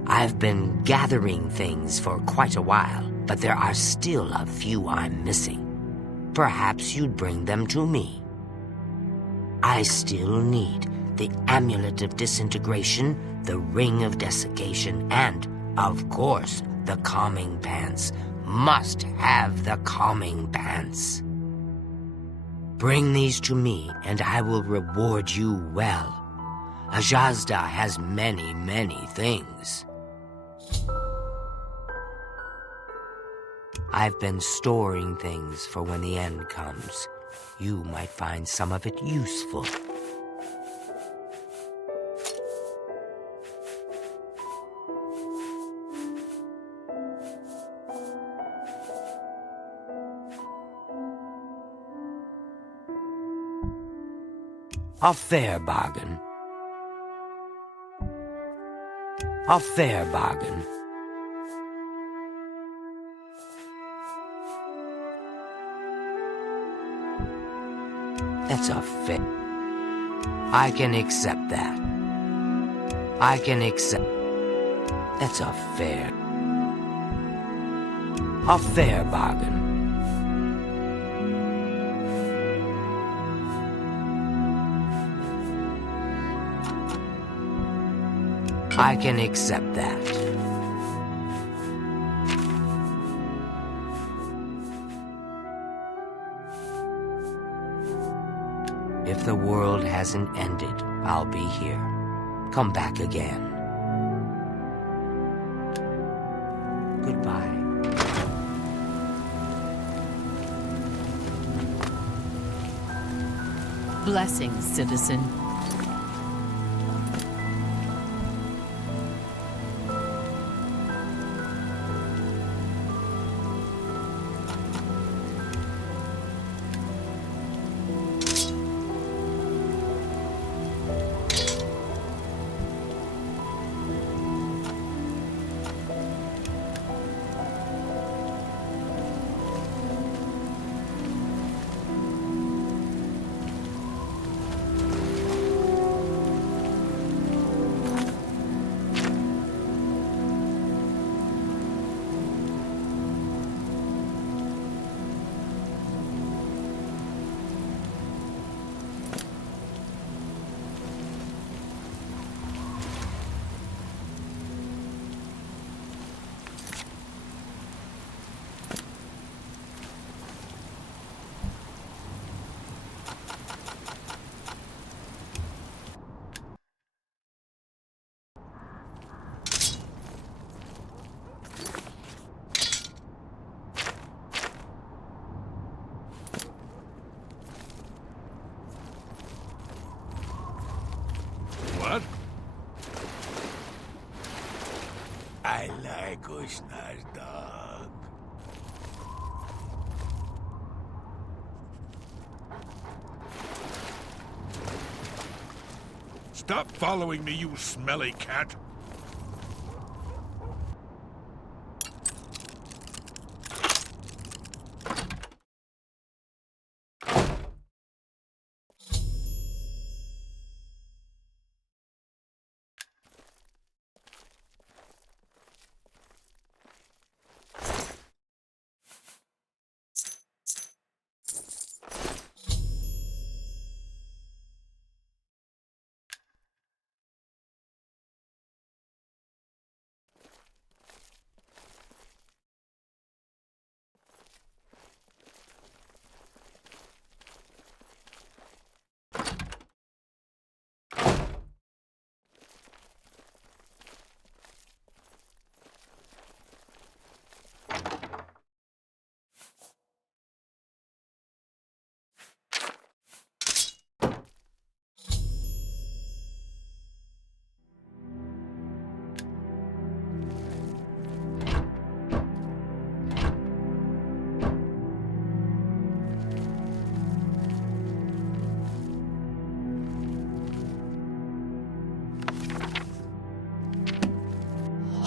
I've been gathering things for quite a while, but there are still a few I'm missing. Perhaps you'd bring them to me. I still need the Amulet of Disintegration, the Ring of Desiccation, and, of course, the Calming Pants. Must have the Calming Pants. Bring these to me, and I will reward you well. Ajazda has many, many things. I've been storing things for when the end comes. You might find some of it useful. A fair bargain. A fair bargain. That's a fair... I can accept that. I can accept... That's a fair... A fair bargain. I can accept that. If the world hasn't ended, I'll be here. Come back again. Goodbye. Blessings, citizen. What? I like Ushnar's dog. Stop following me, you smelly cat.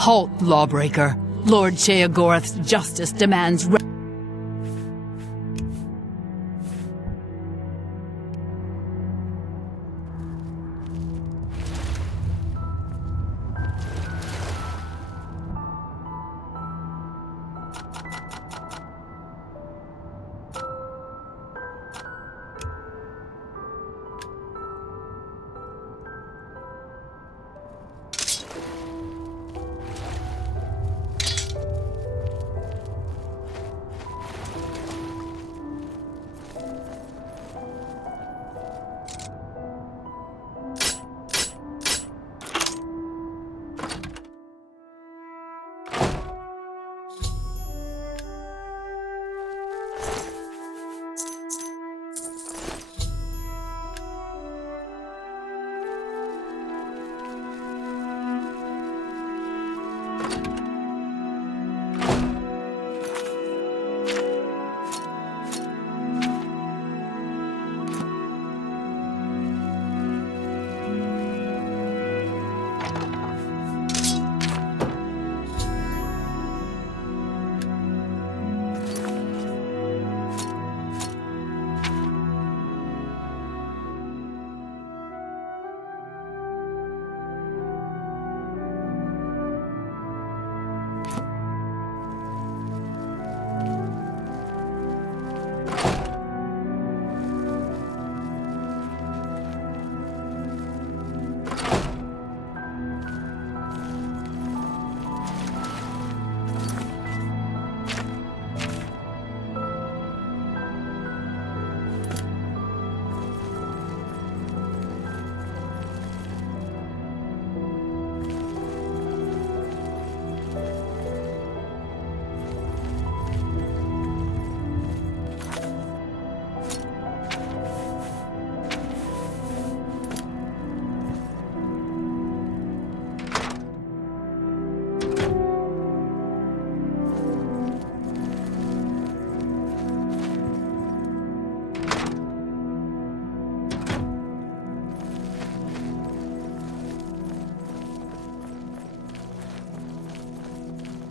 Halt, lawbreaker. Lord Sheogorath's justice demands...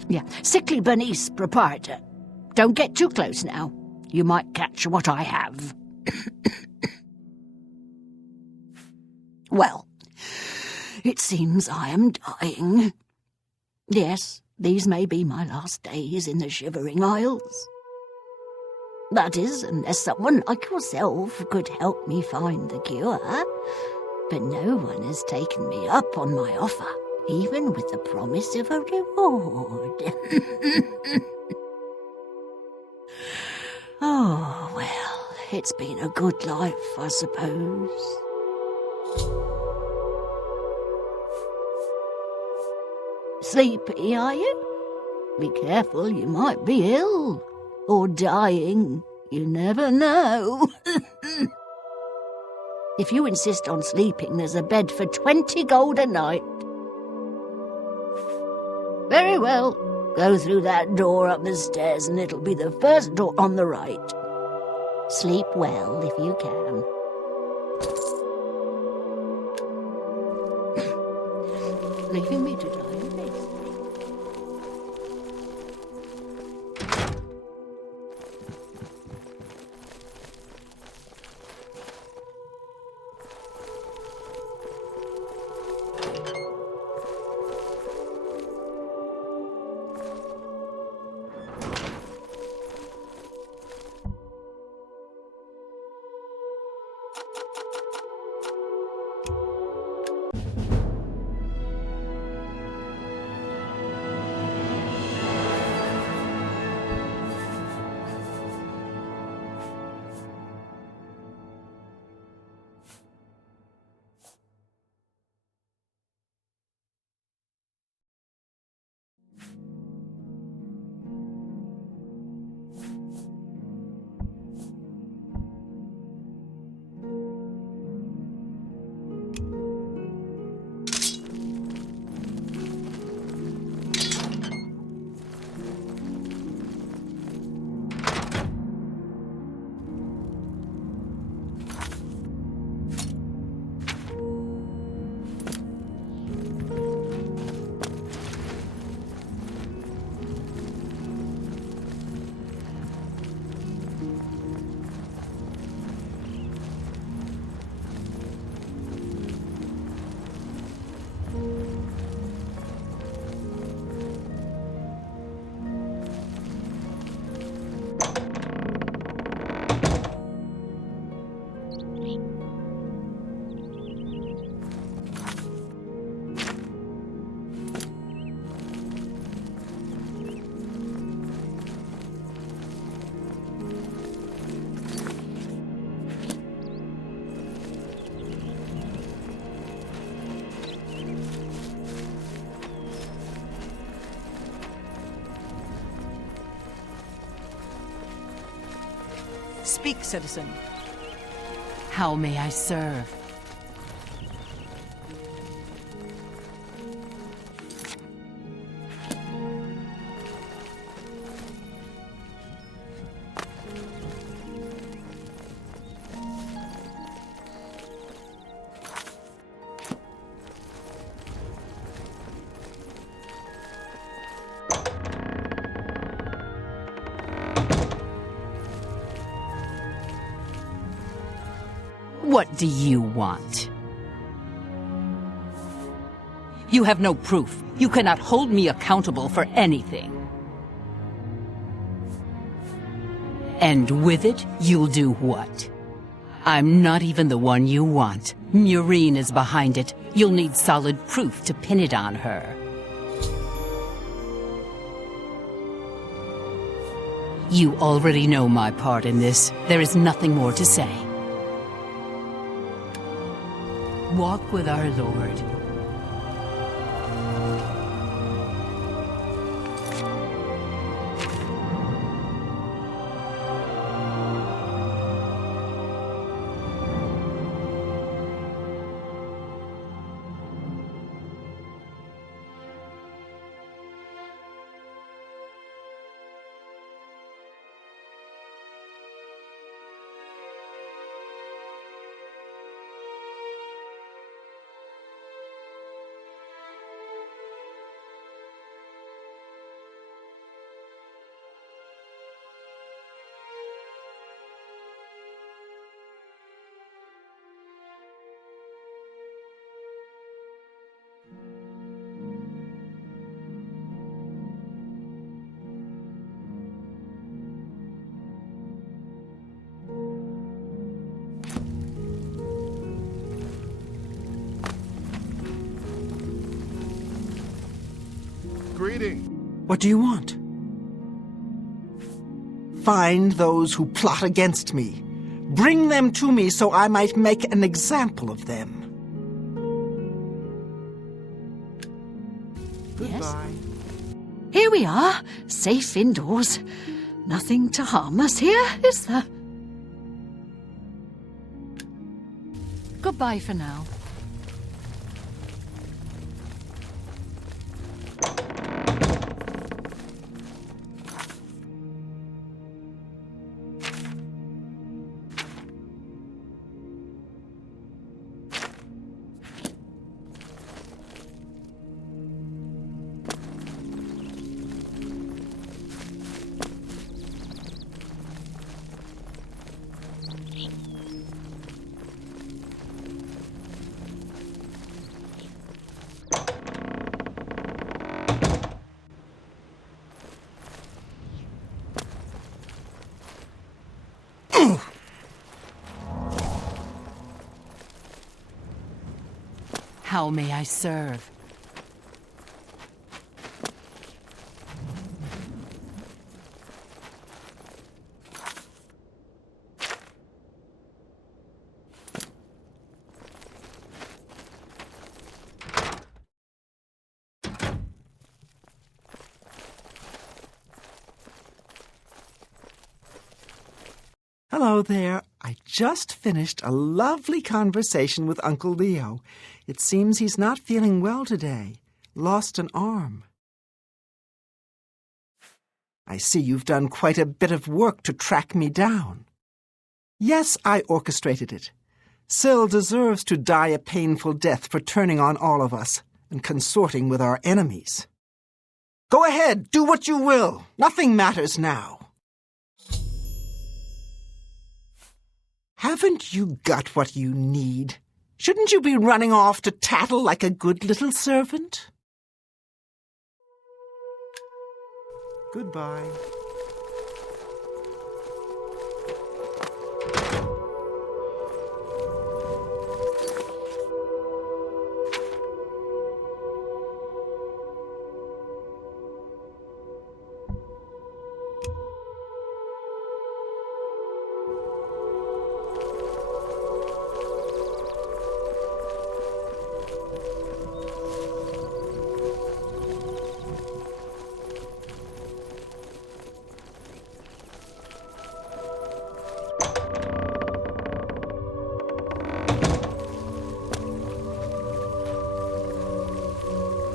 Yeah, sickly Bernice, proprietor. Don't get too close now. You might catch what I have. Well, it seems I am dying. Yes, these may be my last days in the Shivering Isles. That is, unless someone like yourself could help me find the cure. But no one has taken me up on my offer, even with the promise of a reward. Oh, well, it's been a good life, I suppose. Sleepy, are you? Be careful, you might be ill. Or dying. You never know. If you insist on sleeping, there's a bed for 20 gold a night. Very well. Go through that door up the stairs and it'll be the first door on the right. Sleep well if you can. Leaving me to die in peace. Speak, citizen. How may I serve? What do you want? You have no proof. You cannot hold me accountable for anything. And with it, you'll do what? I'm not even the one you want. Murine is behind it. You'll need solid proof to pin it on her. You already know my part in this. There is nothing more to say. Walk with our Lord. Greeting. What do you want? Find those who plot against me. Bring them to me so I might make an example of them. Goodbye. Here we are, safe indoors. Nothing to harm us here, is there? Goodbye for now. How may I serve? Hello there. I just finished a lovely conversation with Uncle Leo. It seems he's not feeling well today. Lost an arm. I see you've done quite a bit of work to track me down. Yes, I orchestrated it. Syl deserves to die a painful death for turning on all of us and consorting with our enemies. Go ahead, do what you will. Nothing matters now. Haven't you got what you need? Shouldn't you be running off to tattle like a good little servant? Goodbye.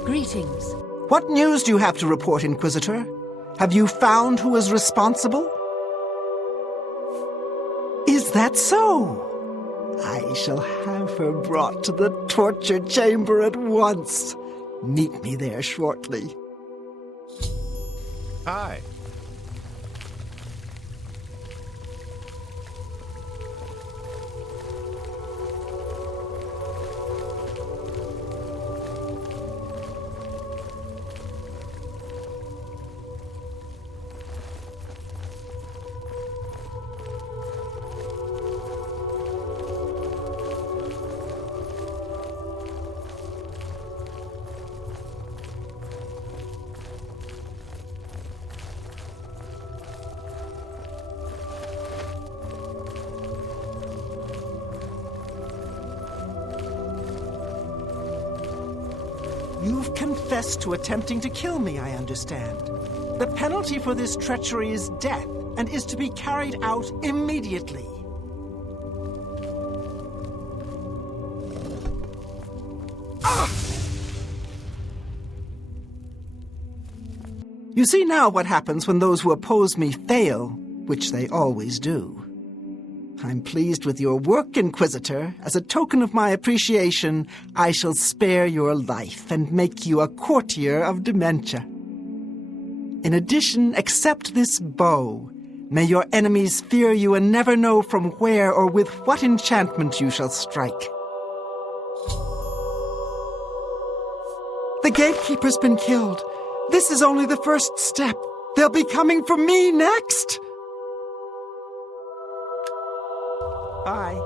Greetings. What news do you have to report, Inquisitor? Have you found who is responsible? Is that so? I shall have her brought to the torture chamber at once. Meet me there shortly. Hi. You've confessed to attempting to kill me, I understand. The penalty for this treachery is death, and is to be carried out immediately. You see now what happens when those who oppose me fail, which they always do. I'm pleased with your work, Inquisitor. As a token of my appreciation, I shall spare your life and make you a courtier of dementia. In addition, accept this bow. May your enemies fear you and never know from where or with what enchantment you shall strike. The gatekeeper's been killed. This is only the first step. They'll be coming for me next. Bye.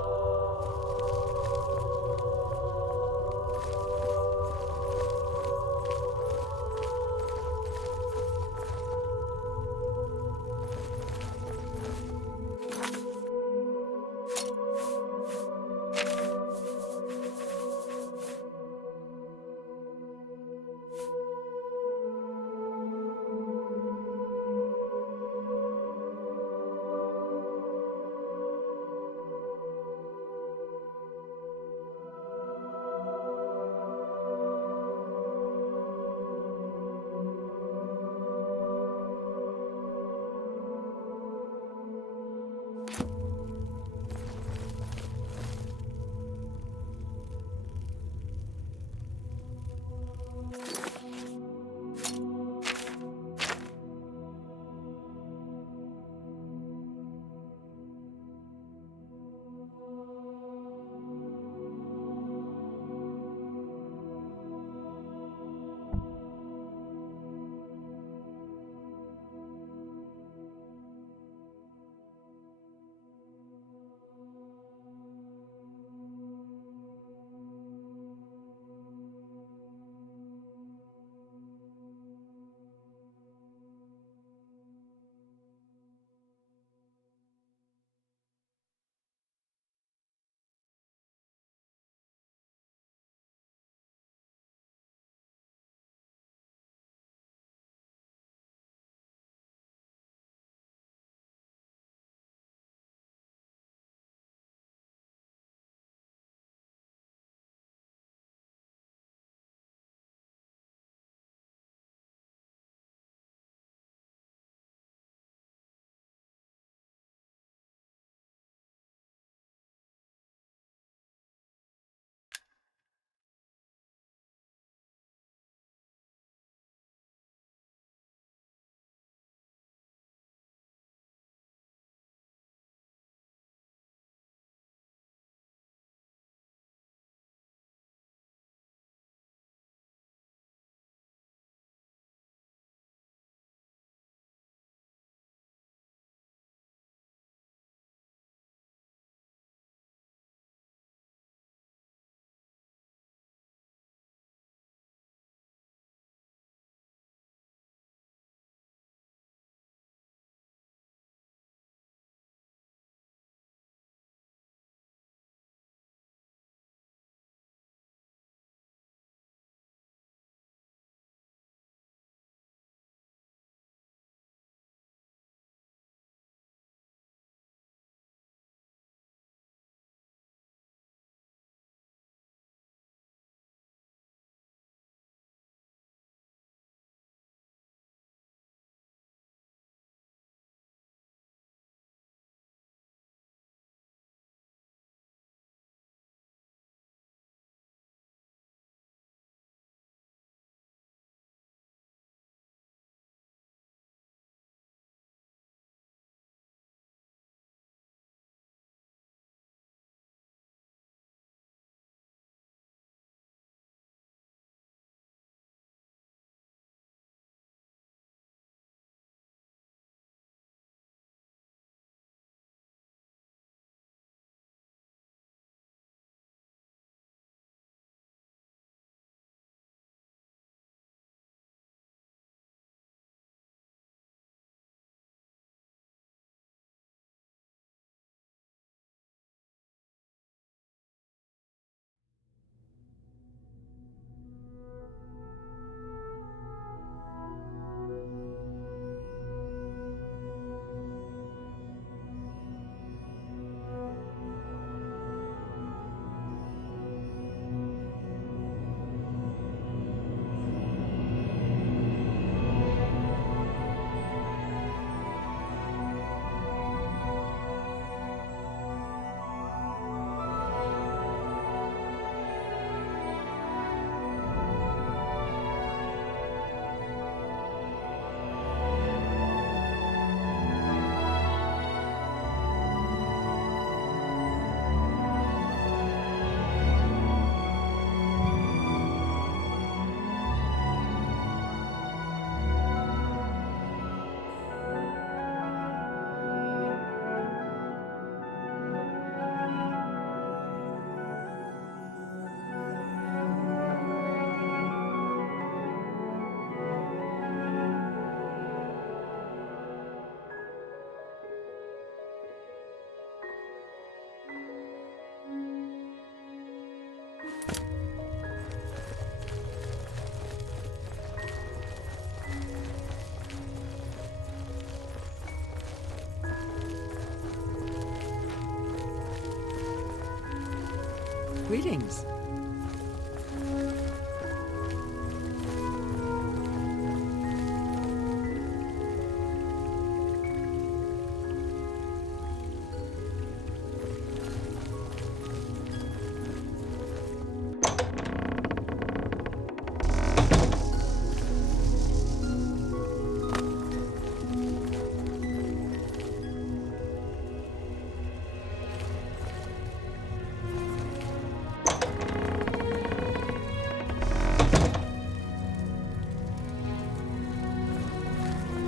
Greetings.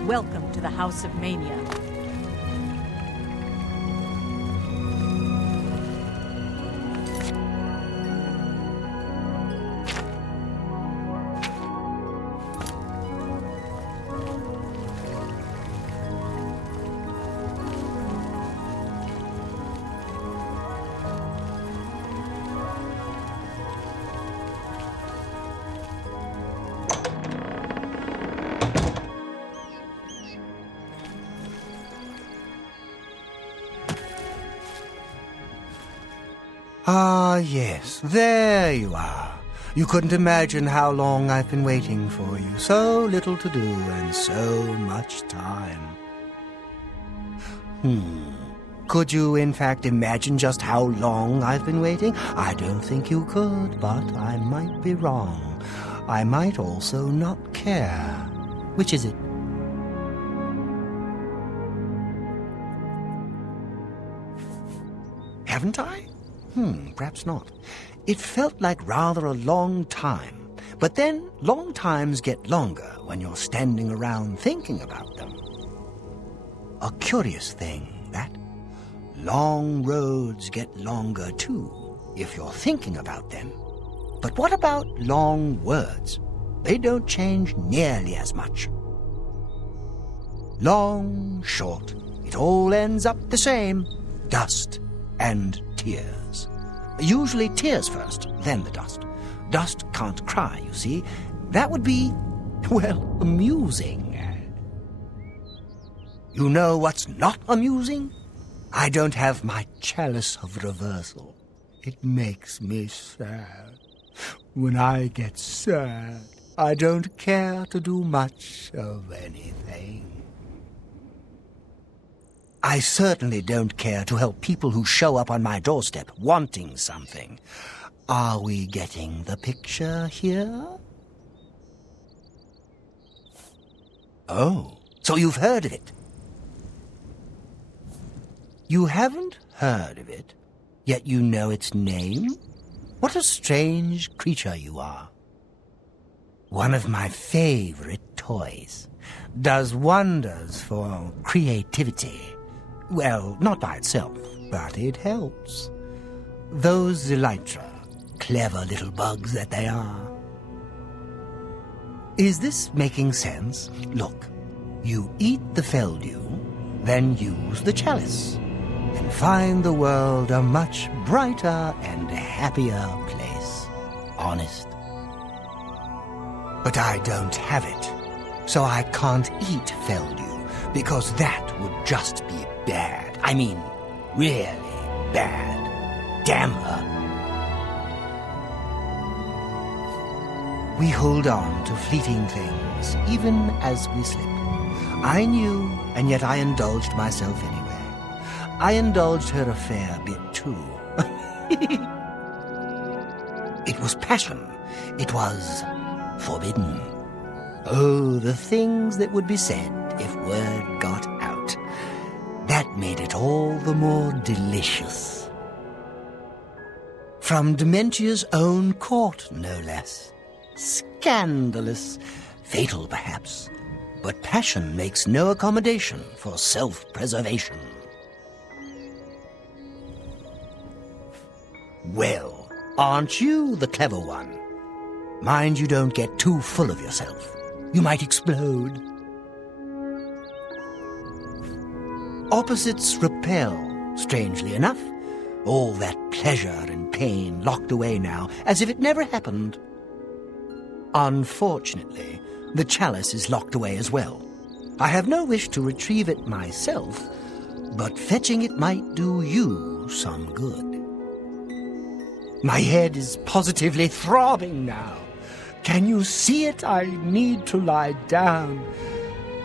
Welcome to the House of Mania. Ah, yes, there you are. You couldn't imagine how long I've been waiting for you. So little to do and so much time. Could you, in fact, imagine just how long I've been waiting? I don't think you could, but I might be wrong. I might also not care. Which is it? Haven't I? Perhaps not. It felt like rather a long time. But then, long times get longer when you're standing around thinking about them. A curious thing, that. Long roads get longer, too, if you're thinking about them. But what about long words? They don't change nearly as much. Long, short, it all ends up the same. Dust and tears. Usually tears first, then the dust. Dust can't cry, you see. That would be, well, amusing. You know what's not amusing? I don't have my chalice of reversal. It makes me sad. When I get sad, I don't care to do much of anything. I certainly don't care to help people who show up on my doorstep wanting something. Are we getting the picture here? Oh, so you've heard of it. You haven't heard of it, yet you know its name? What a strange creature you are. One of my favorite toys. Does wonders for creativity. Well, not by itself, but it helps. Those elytra, clever little bugs that they are. Is this making sense? Look, you eat the feldew, then use the chalice, and find the world a much brighter and happier place. Honest. But I don't have it, so I can't eat feldew, because that would just be bad. I mean, really bad. Damn her. We hold on to fleeting things, even as we slip. I knew, and yet I indulged myself anyway. I indulged her a fair bit, too. It was passion. It was forbidden. Oh, the things that would be said if word got out. That made it all the more delicious. From Dementia's own court, no less. Scandalous. Fatal, perhaps. But passion makes no accommodation for self-preservation. Well, aren't you the clever one? Mind you don't get too full of yourself. You might explode. Opposites repel, strangely enough. All that pleasure and pain locked away now, as if it never happened. Unfortunately, the chalice is locked away as well. I have no wish to retrieve it myself, but fetching it might do you some good. My head is positively throbbing now. Can you see it? I need to lie down.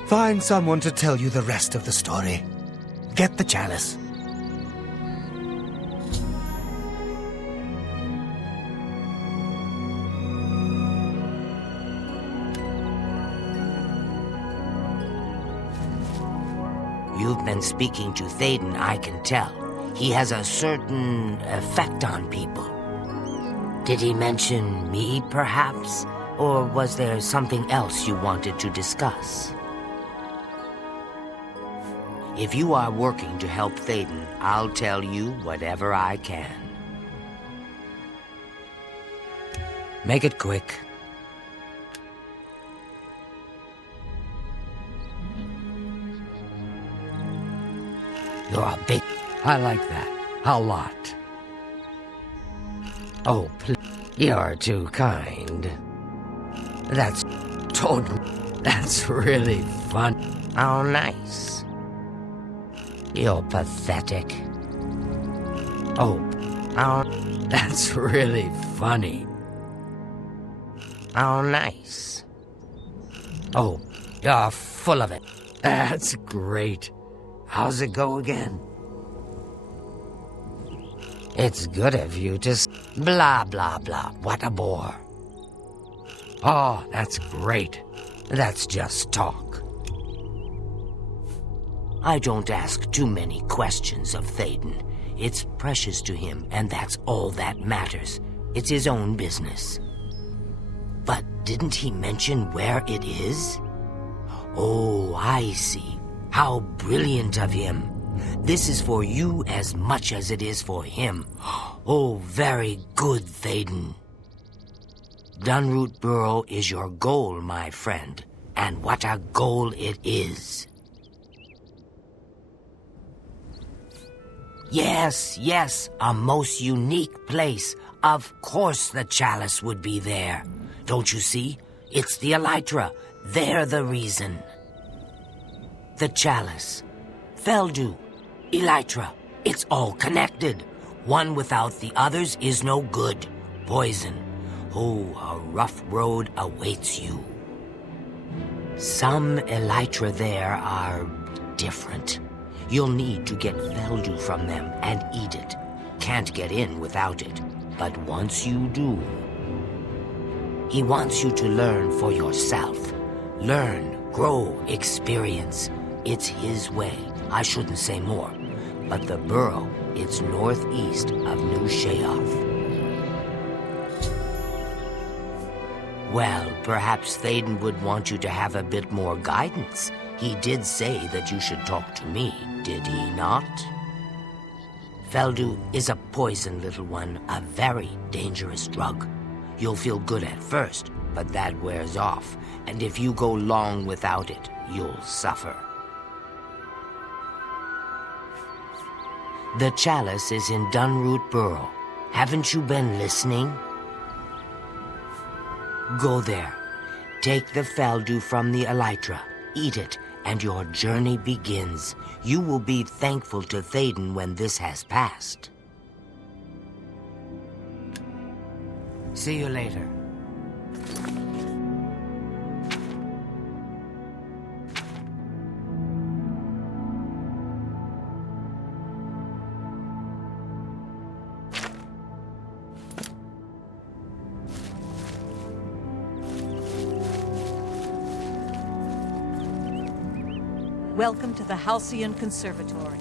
Find someone to tell you the rest of the story. Get the chalice. You've been speaking to Thaden, I can tell. He has a certain effect on people. Did he mention me, perhaps? Or was there something else you wanted to discuss? If you are working to help Thaden, I'll tell you whatever I can. Make it quick. You're a big... I like that. A lot. Oh, please. You're too kind. That's That's really fun. Oh, nice. You're pathetic. Oh, that's really funny. Oh, nice. Oh, you're full of it. That's great. How's it go again? It's good of you to blah, blah, blah. What a bore. Oh, that's great. That's just talk. I don't ask too many questions of Thaden. It's precious to him, and that's all that matters. It's his own business. But didn't he mention where it is? Oh, I see. How brilliant of him. This is for you as much as it is for him. Oh, very good, Thaden. Dunroot Burrow is your goal, my friend. And what a goal it is. Yes, yes, a most unique place. Of course the chalice would be there. Don't you see? It's the Elytra. They're the reason. The chalice, Feldu, Elytra, it's all connected. One without the others is no good. Poison. Oh, a rough road awaits you. Some Elytra there are different. You'll need to get Feldu from them and eat it. Can't get in without it. But once you do... He wants you to learn for yourself. Learn, grow, experience. It's his way. I shouldn't say more. But the burrow, it's northeast of New Sheogorath. Well, perhaps Thaden would want you to have a bit more guidance. He did say that you should talk to me, did he not? Feldu is a poison, little one, a very dangerous drug. You'll feel good at first, but that wears off, and if you go long without it, you'll suffer. The chalice is in Dunroot Burrow. Haven't you been listening? Go there. Take the Feldu from the Elytra. Eat it, and your journey begins. You will be thankful to Thaden when this has passed. See you later. Welcome to the Halcyon Conservatory.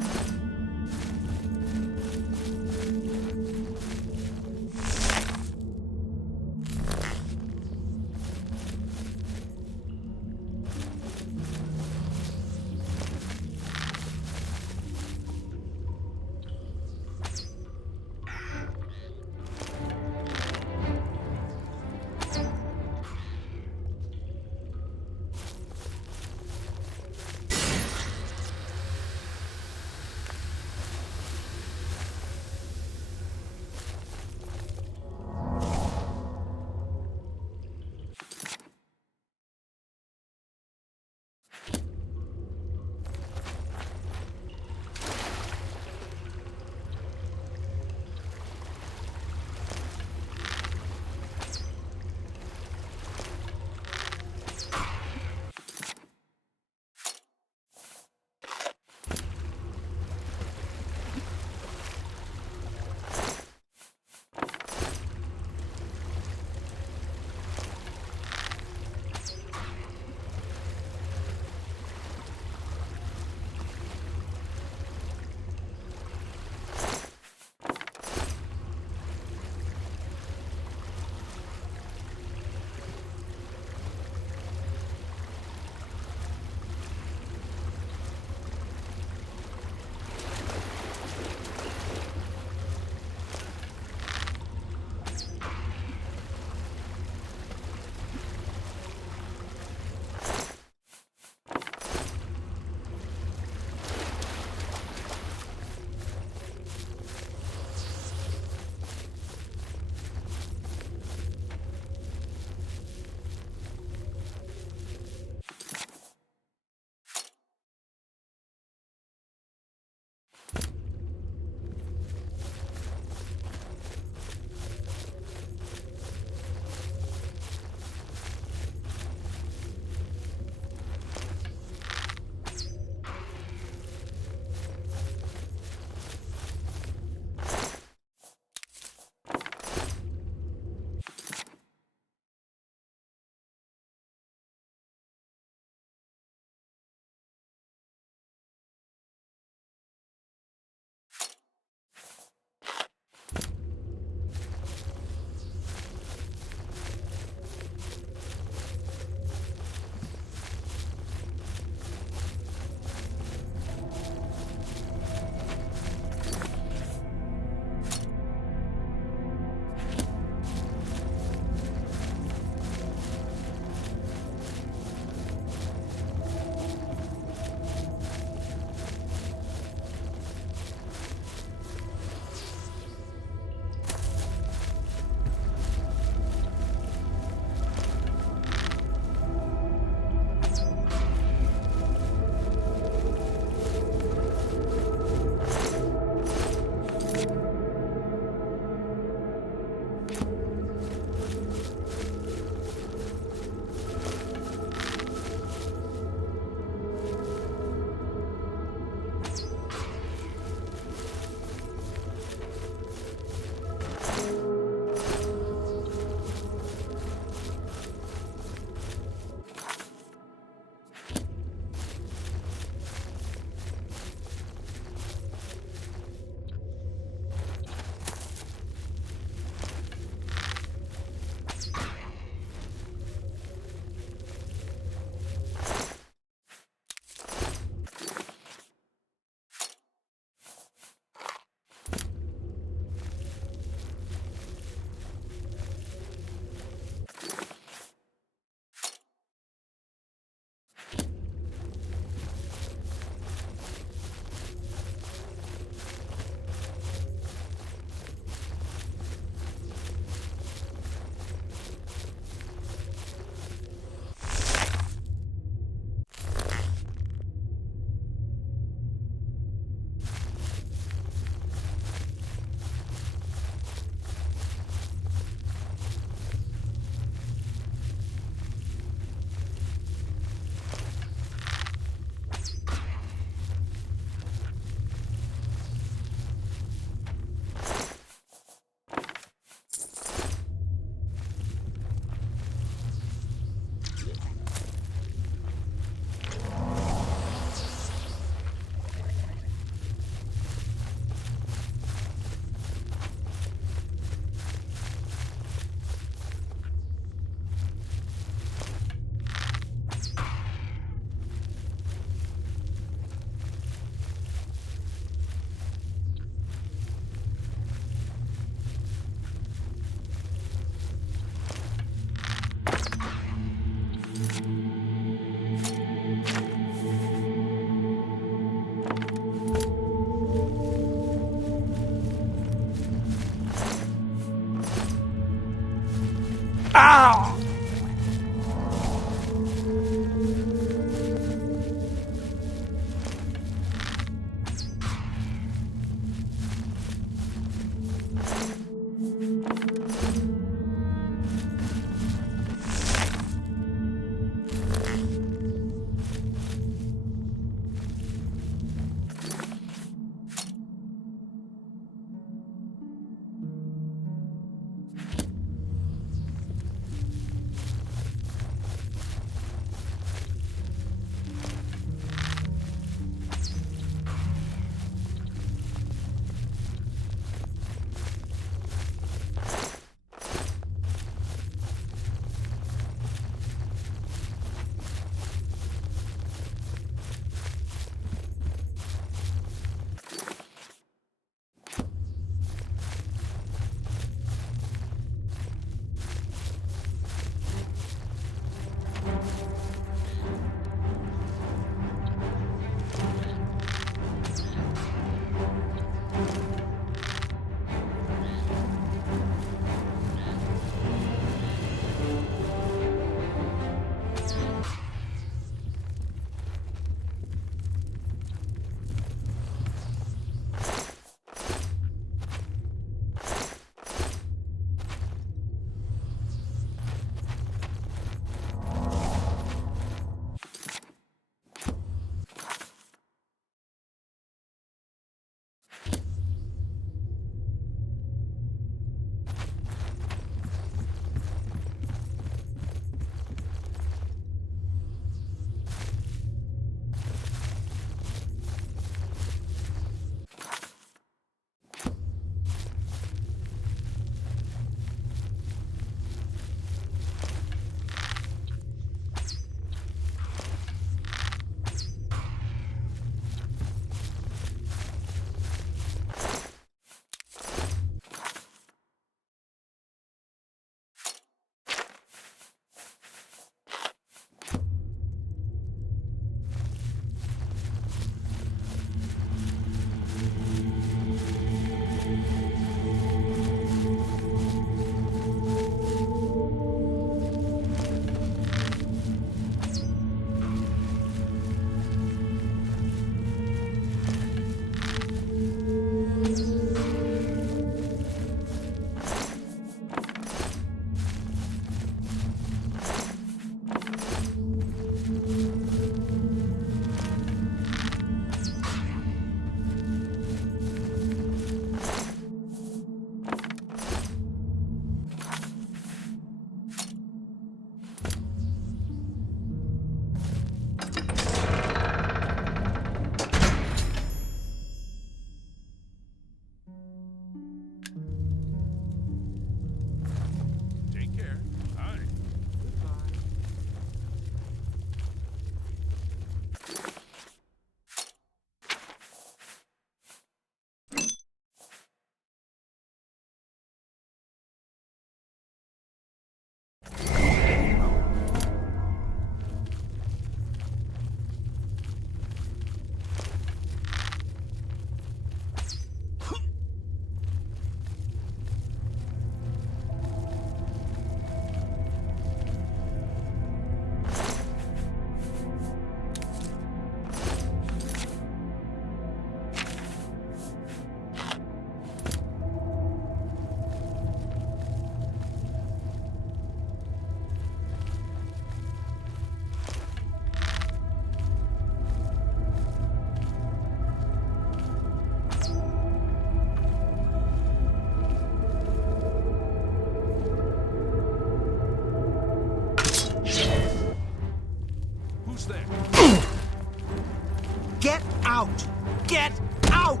Get out! Get out!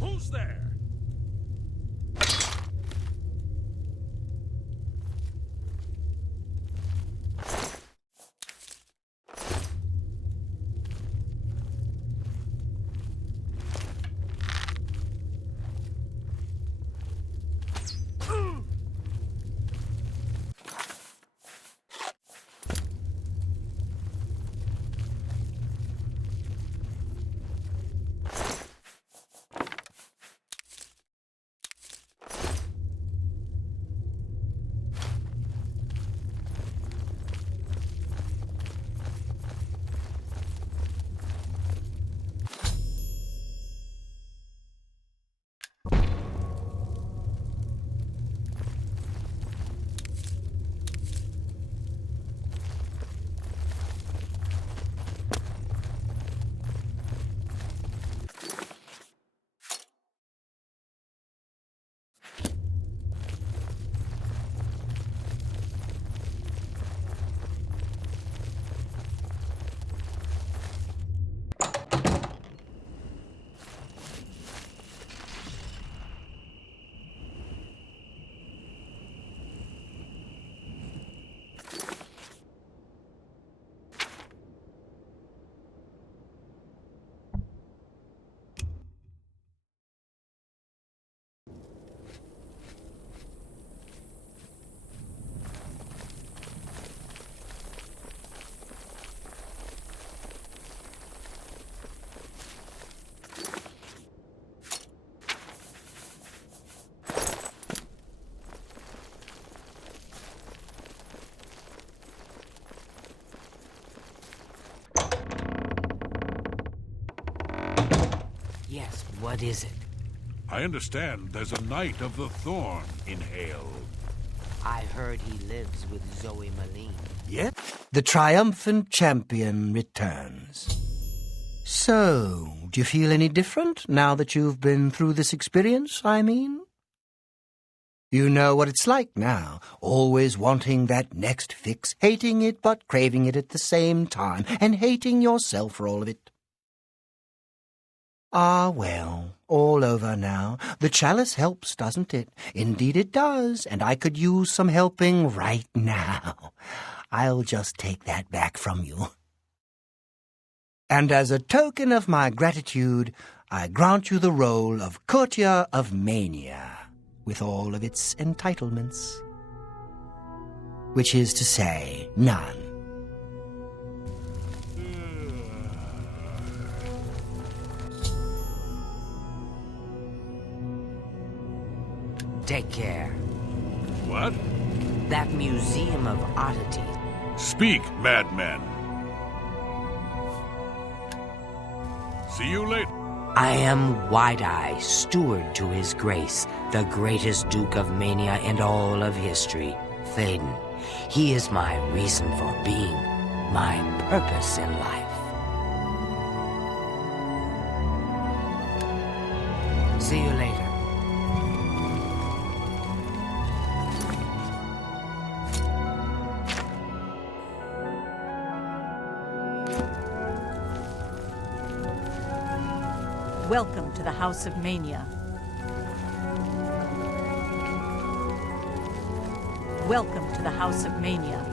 Who's there? Yes, what is it? I understand there's a Knight of the Thorn in Hale. I heard he lives with Zoe Maline. Yep. The triumphant champion returns. So, do you feel any different now that you've been through this experience, I mean? You know what it's like now, always wanting that next fix, hating it but craving it at the same time, and hating yourself for all of it. Ah, well, all over now. The chalice helps, doesn't it? Indeed it does, and I could use some helping right now. I'll just take that back from you. And as a token of my gratitude, I grant you the role of Courtier of Mania, with all of its entitlements. Which is to say, none. Take care. What? That museum of oddities. Speak, madman. See you later. I am Wide-Eye, steward to his grace, the greatest Duke of Mania and all of history, Théoden. He is my reason for being, my purpose in life. See you later. Welcome to the House of Mania. Welcome to the House of Mania.